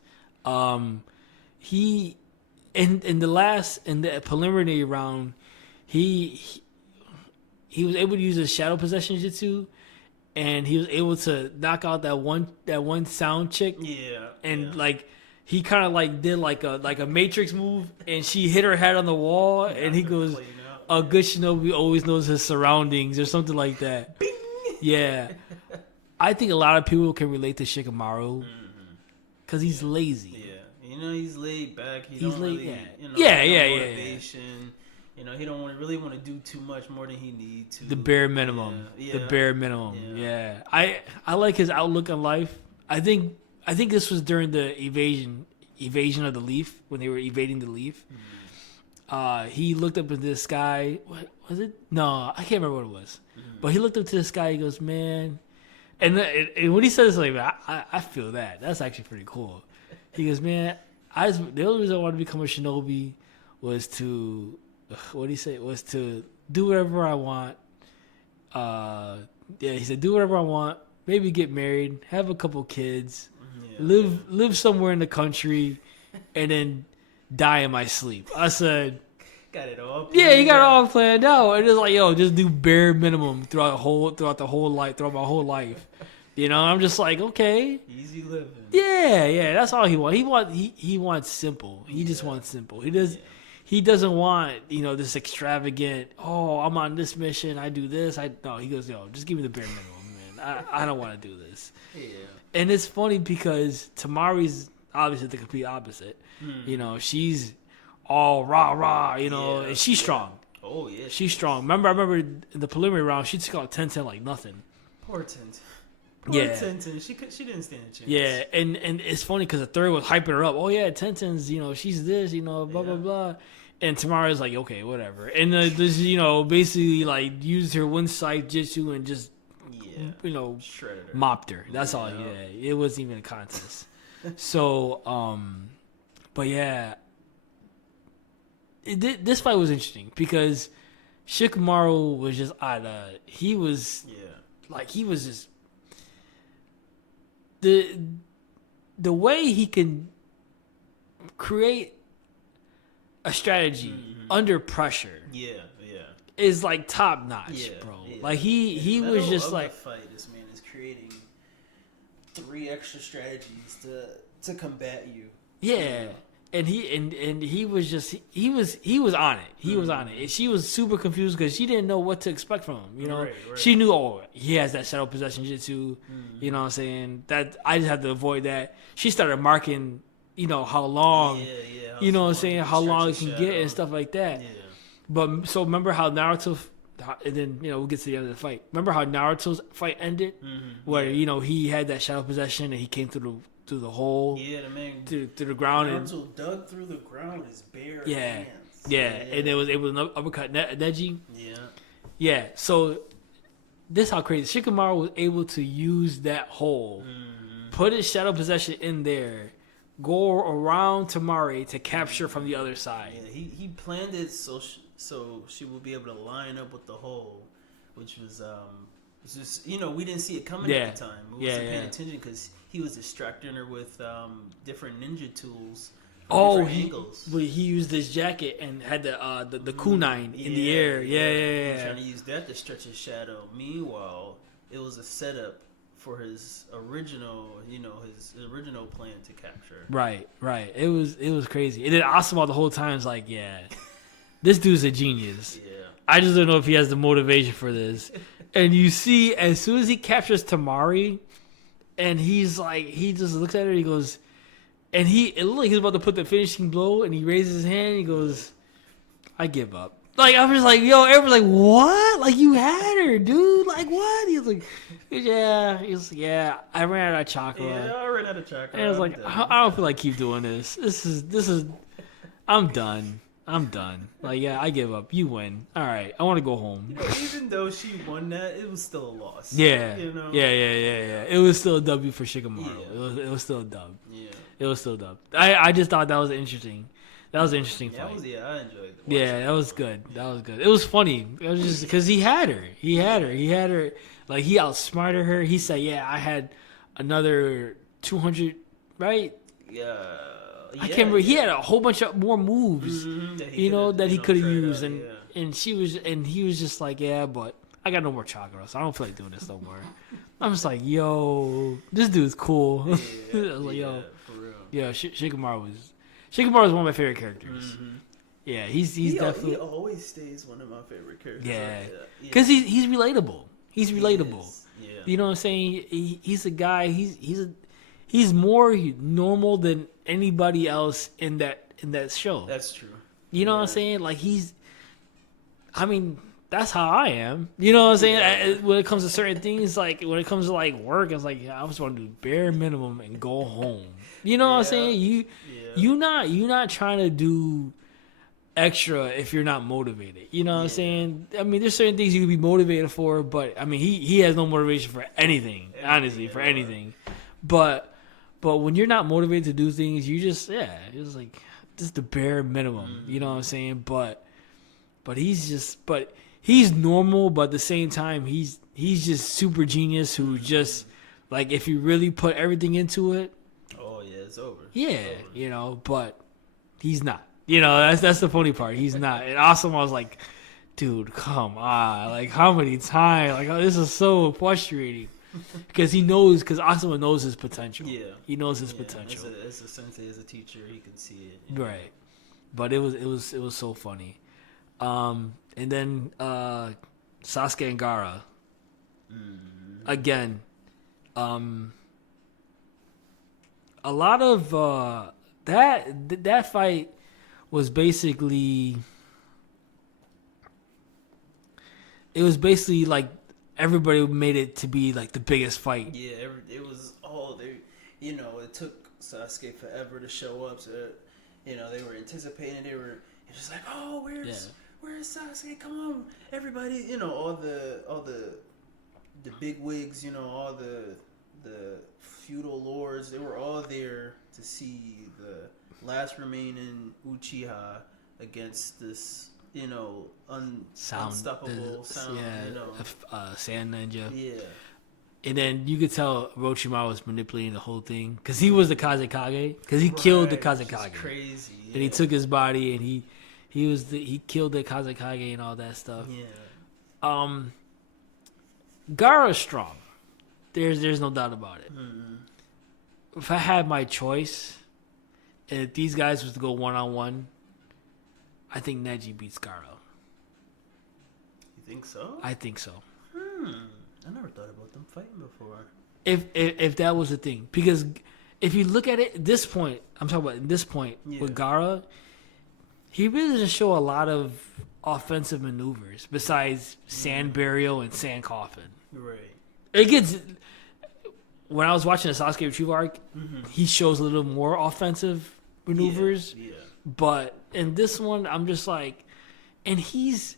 He in the preliminary round, he was able to use his shadow possession jutsu, and he was able to knock out that one sound chick. Yeah. And like he kind of like did like a Matrix move, and she hit her head on the wall, and he goes, "A good shinobi always knows his surroundings," or something like that. Bing! Yeah, I think a lot of people can relate to Shikamaru because he's lazy. Yeah, you know, he's laid back. He's laid. Motivation. You know, he don't really want to do too much more than he needs to. The bare minimum. Yeah. The bare minimum. Yeah. I like his outlook on life. I think this was during the evasion of the leaf, when they were evading the leaf. He looked up into the sky. What was it? No, I can't remember what it was. But he looked up to the sky. He goes, man. And when he said this, like, I feel that. That's actually pretty cool. He goes, man, the only reason I wanted to become a shinobi was to, what did he say? Was to do whatever I want. He said, do whatever I want. Maybe get married, have a couple kids, live somewhere in the country, and then die in my sleep. I said, got it all. Yeah, he got it all planned out. And it's like, yo, just do bare minimum throughout my whole life. You know, I'm just like, okay, easy living. Yeah, that's all he wants. He wants simple. He just wants simple. He doesn't want, you know, this extravagant. Oh, I'm on this mission. I do this. No. He goes, yo, just give me the bare minimum, man. I don't want to do this. Yeah. And it's funny because Tamari's obviously the complete opposite. You know, she's all rah, you know, and she's strong. Oh, yeah. She's strong. I remember in the preliminary round, she took out Tenten like nothing. Poor Tenten. Tenten. She didn't stand a chance. Yeah, and it's funny because the third was hyping her up. Oh, yeah, Tenten's, you know, she's this, you know, blah, blah, blah. And Tamara's like, okay, whatever. And this, you know, basically like used her one side jitsu and just, you know, shredded her. mopped her. That's all. Yeah, it wasn't even a contest. So, but yeah, this fight was interesting because Shikamaru was just he was like he was just the way he can create a strategy under pressure. Is like top notch, bro. Like he was just like fight. This man is creating 3 extra strategies to combat you. Yeah. And he was just he was on it. He was on it. And she was super confused because she didn't know what to expect from him. You know, right. She knew he has that shadow possession jitsu. You know what I'm saying? That I just had to avoid that. She started marking, you know, how long. You know what I'm saying? How long it can get and stuff like that. Yeah. But so remember how Naruto, and then you know we'll get to the end of the fight. Remember how Naruto's fight ended, where you know he had that shadow possession and he came through the hole. Yeah, the man to the ground. Naruto dug through the ground with his bare hands. Yeah, and it was an uppercut Neji. Yeah. Yeah, so this how crazy Shikamaru was able to use that hole, put his shadow possession in there, go around Tamari to capture from the other side. Yeah, he planned it so she will be able to line up with the hole, which was just, you know, we didn't see it coming at the time. We wasn't paying attention because he was distracting her with different ninja tools. Angles. But he used his jacket and had the kunai in the air. Yeah. He's trying to use that to stretch his shadow. Meanwhile, it was a setup for his original plan to capture. Right. It was crazy. And then Asuma the whole time is like, yeah, this dude's a genius. Yeah. I just don't know if he has the motivation for this. And you see, as soon as he captures Tamari, and he's like, he just looks at her, he goes, and it looked like he's about to put the finishing blow, and he raises his hand, and he goes, I give up. Like, I'm just like, yo, everyone's like, what? Like, you had her, dude. Like, what? He's like, yeah. He's like, yeah, I ran out of chakra. Yeah, I ran out of chakra. And I was like, I don't feel like keep doing this. This is, I'm done. Like, yeah, I give up. You win. All right, I want to go home. You know, even though she won that, it was still a loss. Yeah. You know? Yeah. It was still a W for Shikamaru. Yeah. It was still a dub. Yeah. It was still a dub. I just thought that was interesting. That was an interesting fight. I enjoyed it. Yeah, that was good. It was funny. It was just because he had her. Like, he outsmarted her. He said, yeah, I had another 200, right? Yeah. I can't remember. He had a whole bunch of more moves, that he could have used, and he was just like, yeah, but I got no more chakra, so I don't feel like doing this no more. I'm just like, yo, this dude's cool. I was like, yo, for real. Yeah, Shikamaru was one of my favorite characters. Yeah, he's definitely. He always stays one of my favorite characters. Yeah, because he's relatable. He's relatable. Yeah. You know what I'm saying? He's a guy. He's more normal than anybody else in that show. That's true. You know what I'm saying? Like, that's how I am. You know what I'm saying? When it comes to certain things, like when it comes to like work, it's like I just want to do bare minimum and go home. You know what I'm saying? You're not trying to do extra if you're not motivated. You know what I'm saying? I mean, there's certain things you can be motivated for, but I mean, he has no motivation for anything. Honestly, for anything. But when you're not motivated to do things, you just it's like just the bare minimum. You know what I'm saying? But he's normal, but at the same time he's just super genius who just like if you really put everything into it. Oh yeah, it's over. Yeah, it's over. You know, but he's not. You know, that's the funny part. He's not. And also I was like, dude, come on. Like, how many times? Like, oh, this is so frustrating. Because Asuma knows his potential. Yeah. He knows his potential. As a sensei, as a teacher, he can see it. Right. But it was so funny. And then Sasuke and Gaara. Again, a lot of that fight was basically like everybody made it to be like the biggest fight. Yeah, it was all they. You know, it took Sasuke forever to show up. So, you know, they were anticipating. It's just like, oh, where's Sasuke? Come on, everybody! You know, all the big wigs. You know, all the feudal lords. They were all there to see the last remaining Uchiha against this, you know, unstoppable sound. Yeah, you know, Sand Ninja. yeah. And then you could tell Orochimaru was manipulating the whole thing because he was the Kazekage, because he killed the Kazekage. Crazy. Yeah. And he took his body and he killed the Kazekage and all that stuff. Yeah. Gaara's strong. There's no doubt about it. Mm-hmm. If I had my choice, and if these guys was to go 1-on-1, I think Neji beats Gaara. You think so? I think so. I never thought about them fighting before. If that was the thing, because if you look at it at this point, I'm talking about at this point with Gaara, he really doesn't show a lot of offensive maneuvers besides sand burial and sand coffin. Right. It gets, when I was watching the Sasuke Retrieval arc, he shows a little more offensive maneuvers. Yeah. But in this one, I'm just like, and he's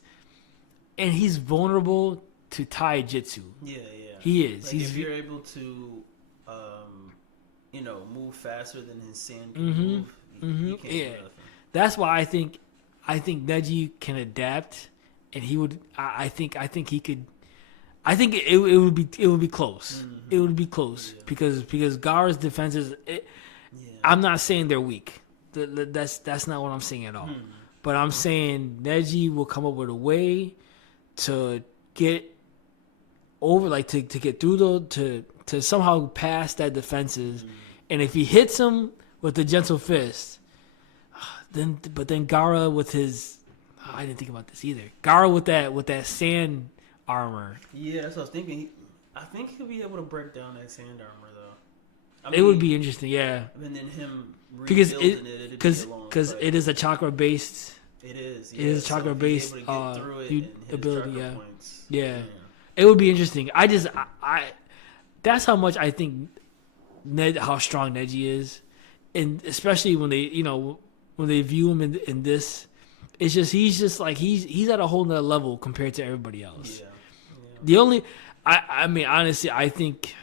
vulnerable to taijutsu. Yeah. He is. Like, He's if you're able to, you know, move faster than his sand can move, you can't do nothing. That's why I think Neji can adapt, and he would. I think he could. I think it would be close. It would be close because Gaara's defenses. I'm not saying they're weak. That's not what I'm saying at all. But I'm saying Neji will come up with a way to get over, like to get through to somehow pass that defenses. And if he hits him with the gentle fist, then Gaara with his, I didn't think about this either. Gaara with that sand armor. Yeah, that's what I was thinking. I think he'll be able to break down that sand armor though. It would be interesting, yeah. And then him because because it is a chakra based. It is. Yeah, it is a chakra based ability. Yeah. Points. Yeah, it would be interesting. I that's how much I think how strong Neji is, and especially when they view him in this, it's just he's he's at a whole nother level compared to everybody else. Yeah. The only, I mean, honestly, I think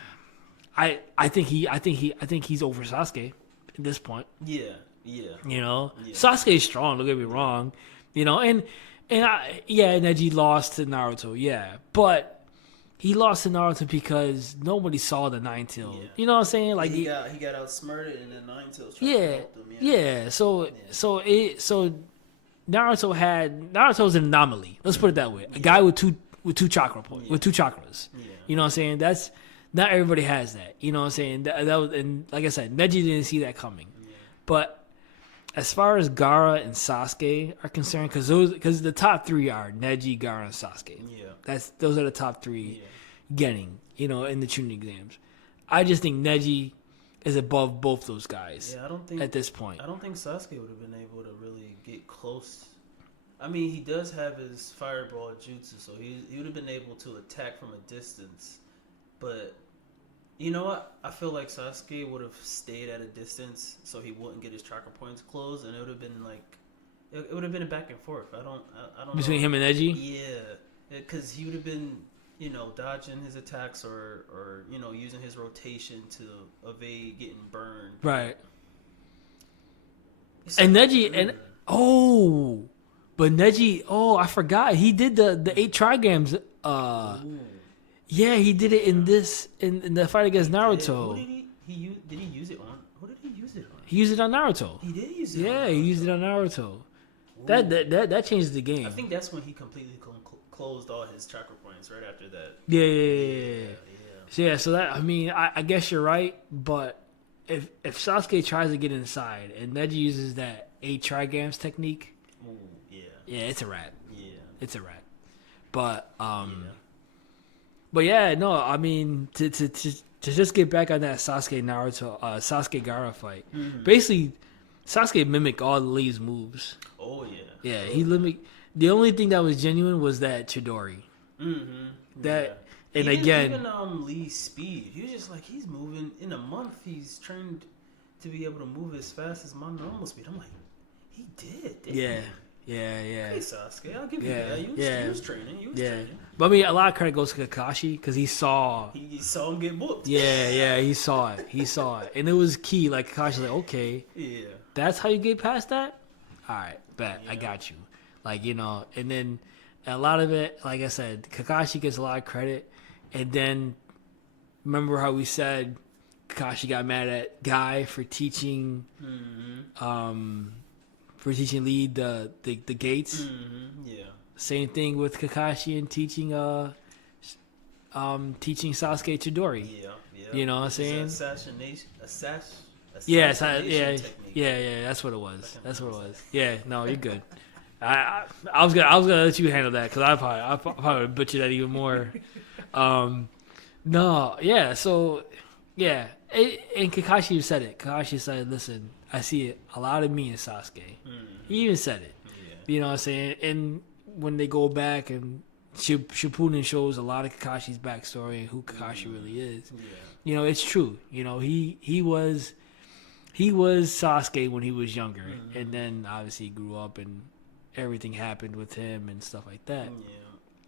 he's over Sasuke at this point. Yeah. You know, Sasuke is strong. Don't get me wrong. You know, and Neji lost to Naruto. Yeah, but he lost to Naruto because nobody saw the Nine Tail. Yeah. You know what I'm saying? Like he got outsmarted, and then Nine Tails tried yeah, to help him. yeah. So Naruto's an anomaly. Let's put it that way. A guy with two chakra points, with two chakras. Yeah. You know what I'm saying? That's not everybody has that. You know what I'm saying? That was, and like I said, Neji didn't see that coming. Yeah. But as far as Gaara and Sasuke are concerned, because the top three are Neji, Gaara, and Sasuke. Yeah. Those are the top three getting, in the Chunin exams. I just think Neji is above both those guys. Yeah, I don't think at this point. I don't think Sasuke would have been able to really get close. I mean, he does have his fireball jutsu, so he would have been able to attack from a distance. But you know what? I feel like Sasuke would have stayed at a distance so he wouldn't get his chakra points closed, and it would have been like it would have been a back and forth. I don't between know. him and Neji. Yeah, because he would have been dodging his attacks or using his rotation to evade getting burned. Right. And Neji but Neji, I forgot. He did the 8 trigrams. Yeah, he did it in the fight against Naruto. Did he use it on? Who did he use it on? He used it on Naruto. He did use it. Yeah, he used it on Naruto. That changed the game. I think that's when he completely closed all his chakra points. Right after that. Yeah. So that, I mean, I guess you're right, but if Sasuke tries to get inside and Neji uses that 8 trigrams technique. Yeah, it's a wrap. Yeah. It's a wrap. But but yeah, no, I mean to just get back on that Sasuke Gaara fight. Mm-hmm. Basically, Sasuke mimicked all the Lee's moves. Oh yeah. Yeah, he mimicked. The only thing that was genuine was that Chidori. Mm-hmm. And even Lee's speed. He was just like, he's moving in a month. He's trained to be able to move as fast as my normal speed. I'm like, he did. Yeah, yeah. Hey, Sasuke, I'll give you Yeah, that. He yeah. was training. He was Yeah. training. But I mean, a lot of credit goes to Kakashi because he saw. He saw him get booked. Yeah, yeah, he saw it. He saw it. And it was key. Like, Kakashi's like, okay, Yeah. that's how you get past that? All right, bet. I Yeah. got you. Like, you know, and then a lot of it, like I said, Kakashi gets a lot of credit. And then, remember how we said Kakashi got mad at Guy for teaching, Lee the gates? Mm-hmm. Yeah. Same thing with Kakashi and teaching Sasuke Chidori. Yeah. Yeah. You know what I'm Which is saying? Assassination Yeah, technique. yeah. That's what it was. That's what it was. Yeah, no, you're good. I was gonna let you handle that because I probably butcher that even more. No, yeah. So, yeah, and Kakashi said it. Kakashi said, "Listen, I see it. A lot of me in Sasuke." He even said it. Yeah. You know what I'm saying? And when they go back and Shippuden shows a lot of Kakashi's backstory and who Kakashi really is. Yeah. You know, it's true. You know, he was Sasuke when he was younger, and then obviously he grew up and everything happened with him and stuff like that. Yeah.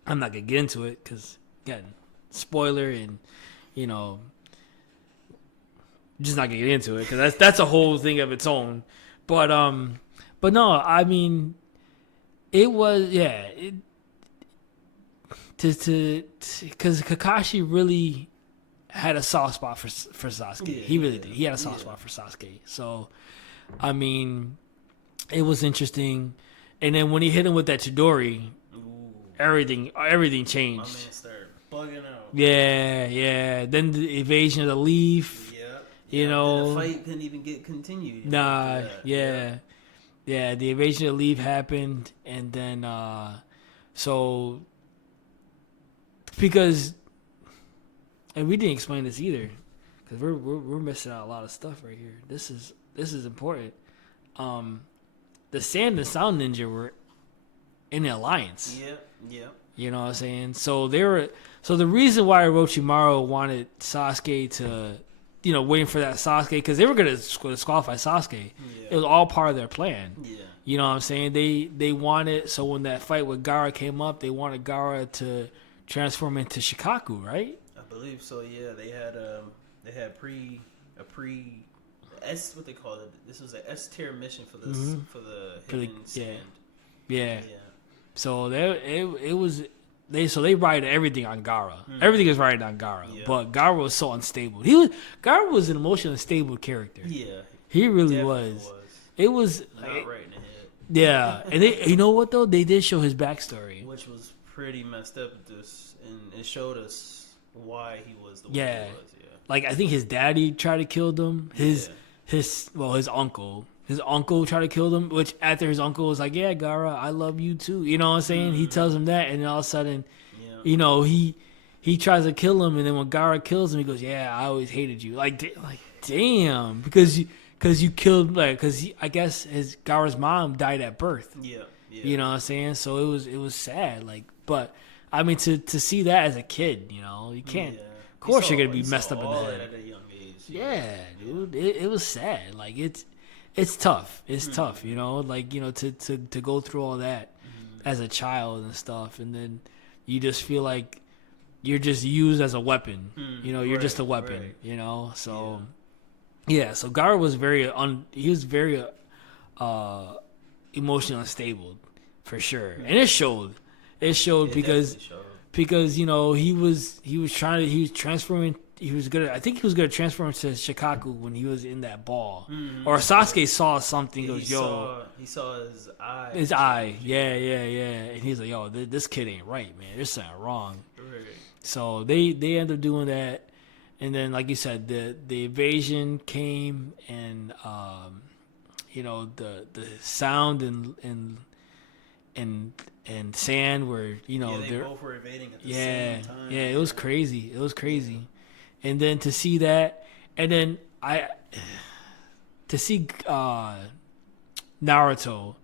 I'm not gonna get into it because again, spoiler, and you know, just not gonna get into it because that's a whole thing of its own. But no, I mean, it was because Kakashi really had a soft spot for Sasuke. Yeah, He really did. He had a soft spot for Sasuke. So, I mean, it was interesting. And then when he hit him with that Chidori, everything changed. My man started bugging out. Yeah. Then the evasion of the leaf. Yeah. You know, the fight couldn't even get continued. Nah, yeah. The evasion of the leaf happened, and then so because, and we didn't explain this either, because we're missing out a lot of stuff right here. This is important. The Sand and Sound Ninja were in the alliance. Yeah. You know what I'm saying? So the reason why Orochimaru wanted Sasuke to, you know, waiting for that Sasuke, because they were going to disqualify Sasuke. Yeah. It was all part of their plan. Yeah. You know what I'm saying? They wanted, so when that fight with Gaara came up, they wanted Gaara to transform into Shikaku, right? I believe so. Yeah, they had S, what they call it. This was an S tier mission for this for the hidden sand. Yeah. So they ride everything on Gaara. Everything is riding on Gaara. Yeah. But Gaara was so unstable. Gaara was an emotionally unstable character. Yeah. He really was. It was not right in the head. Yeah. And you know what though? They did show his backstory. Which was pretty messed up, and it showed us why he was the way Yeah. he was. Yeah. Like I think his daddy tried to kill them. His uncle. His uncle tried to kill them, which after his uncle was like, yeah, Gaara, I love you too. You know what I'm saying? He tells him that, and then all of a sudden, you know, he tries to kill him, and then when Gaara kills him, he goes, yeah, I always hated you. Like damn, because you killed, I guess Gaara's mom died at birth. Yeah. You know what I'm saying? So it was sad. Like, but I mean, to see that as a kid, you know, you can't. Yeah. Of course, you're gonna be messed up in the head. At a young age. Yeah, dude, it was sad. Like it's tough. It's tough, you know. Like, you know, to go through all that as a child and stuff, and then you just feel like you're just used as a weapon. You know, you're just a weapon. Right. You know, so yeah. So Gaara was very emotionally unstable for sure, and it showed. It showed because you know he was transforming. He was gonna transform into Shikaku when he was in that ball. Or Sasuke saw something. He goes, "Yo," he saw his eye. His eye, yeah, and he's like, "Yo, this kid ain't right, man. There's something wrong." Right. So they end up doing that, and then like you said, the evasion came, and you know the sound and sand were, you know, they both were evading at the same time. Yeah, it was crazy. And then to see that, and then to see Naruto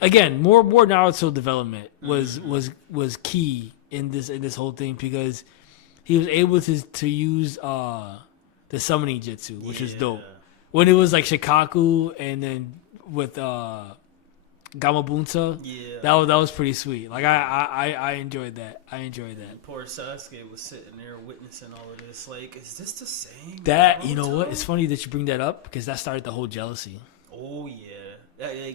again, more Naruto development was key in this whole thing, because he was able to use the summoning jutsu, which was dope. When it was like Shikaku, and then with Gamabunta. Yeah. That was pretty sweet. Like I enjoyed that. And poor Sasuke was sitting there witnessing all of this. Like, is this the same? That, you know what? Naruto? It's funny that you bring that up because that started the whole jealousy. Oh yeah,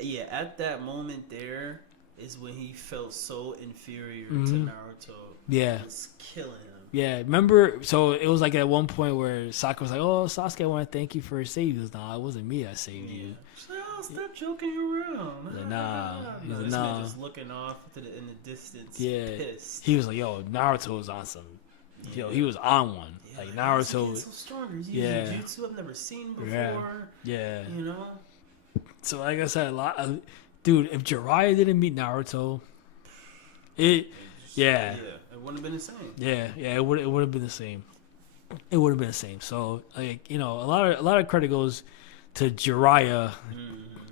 yeah. At that moment, there is when he felt so inferior to Naruto. Yeah. It was killing him. Yeah, remember? So it was like at one point where Sakura was like, "Oh, Sasuke, I want to thank you for saving us." Nah, it wasn't me that saved you. She's like, oh, stop joking around. Like, nah. He was like, This nah. man just looking off in the distance. Yeah, Pissed. he was like, "Yo, Naruto was on some." Yo, he was on one. Yeah, Like how's he Naruto. getting so strong. He's Yeah. using jutsu I've never seen before. Yeah. You know. So like I said, dude, if Jiraiya didn't meet Naruto, it wouldn't have been the same. Yeah, it would have been the same. It would have been the same. So like, you know, a lot of credit goes to Jiraiya,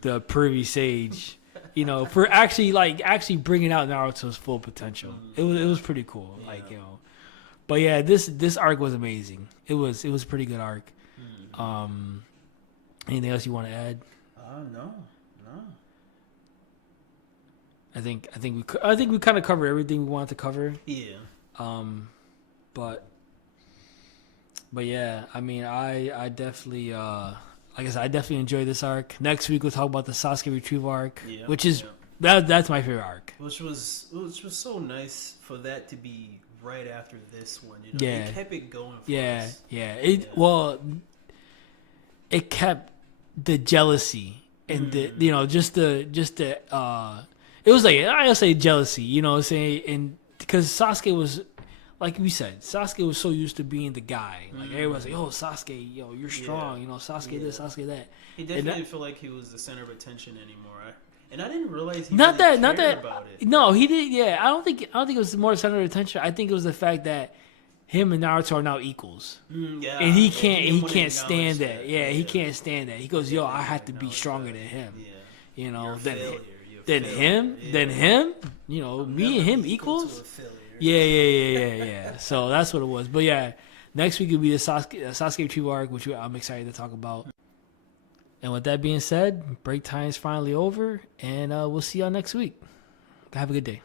the pervy sage, you know, for actually bringing out Naruto's full potential. It was pretty cool. Yeah. Like, you know, but yeah, this arc was amazing. It was a pretty good arc. Anything else you want to add? No. I think we kind of covered everything we wanted to cover. Yeah. But yeah, I mean, I definitely, like I said, I definitely enjoyed this arc. Next week we'll talk about the Sasuke retrieve arc, which is that's my favorite arc. Which was so nice for that to be right after this one. You know, Yeah. it kept it going. For us. Well, it kept the jealousy and the, you know, just the it was like, I'll say jealousy, you know what I'm saying? And because Sasuke was, like we said, Sasuke was so used to being the guy. Like, everyone's like, oh, Sasuke, yo, you're strong. You know, Sasuke this, Sasuke that. He definitely didn't feel like he was the center of attention anymore. And I didn't realize he not really that cared about it. No, he did. Yeah, I don't think it was more center of attention. I think it was the fact that him and Naruto are now equals. And he can't stand that. Yeah, he can't stand that. He goes, yo, I have to be stronger than him. Yeah. You know, You're a failure. than him, you know, me and him equals. Yeah. So that's what it was. But yeah, next week will be the Sasuke retrieve arc, which I'm excited to talk about. And with that being said, break time is finally over, and we'll see y'all next week. Have a good day.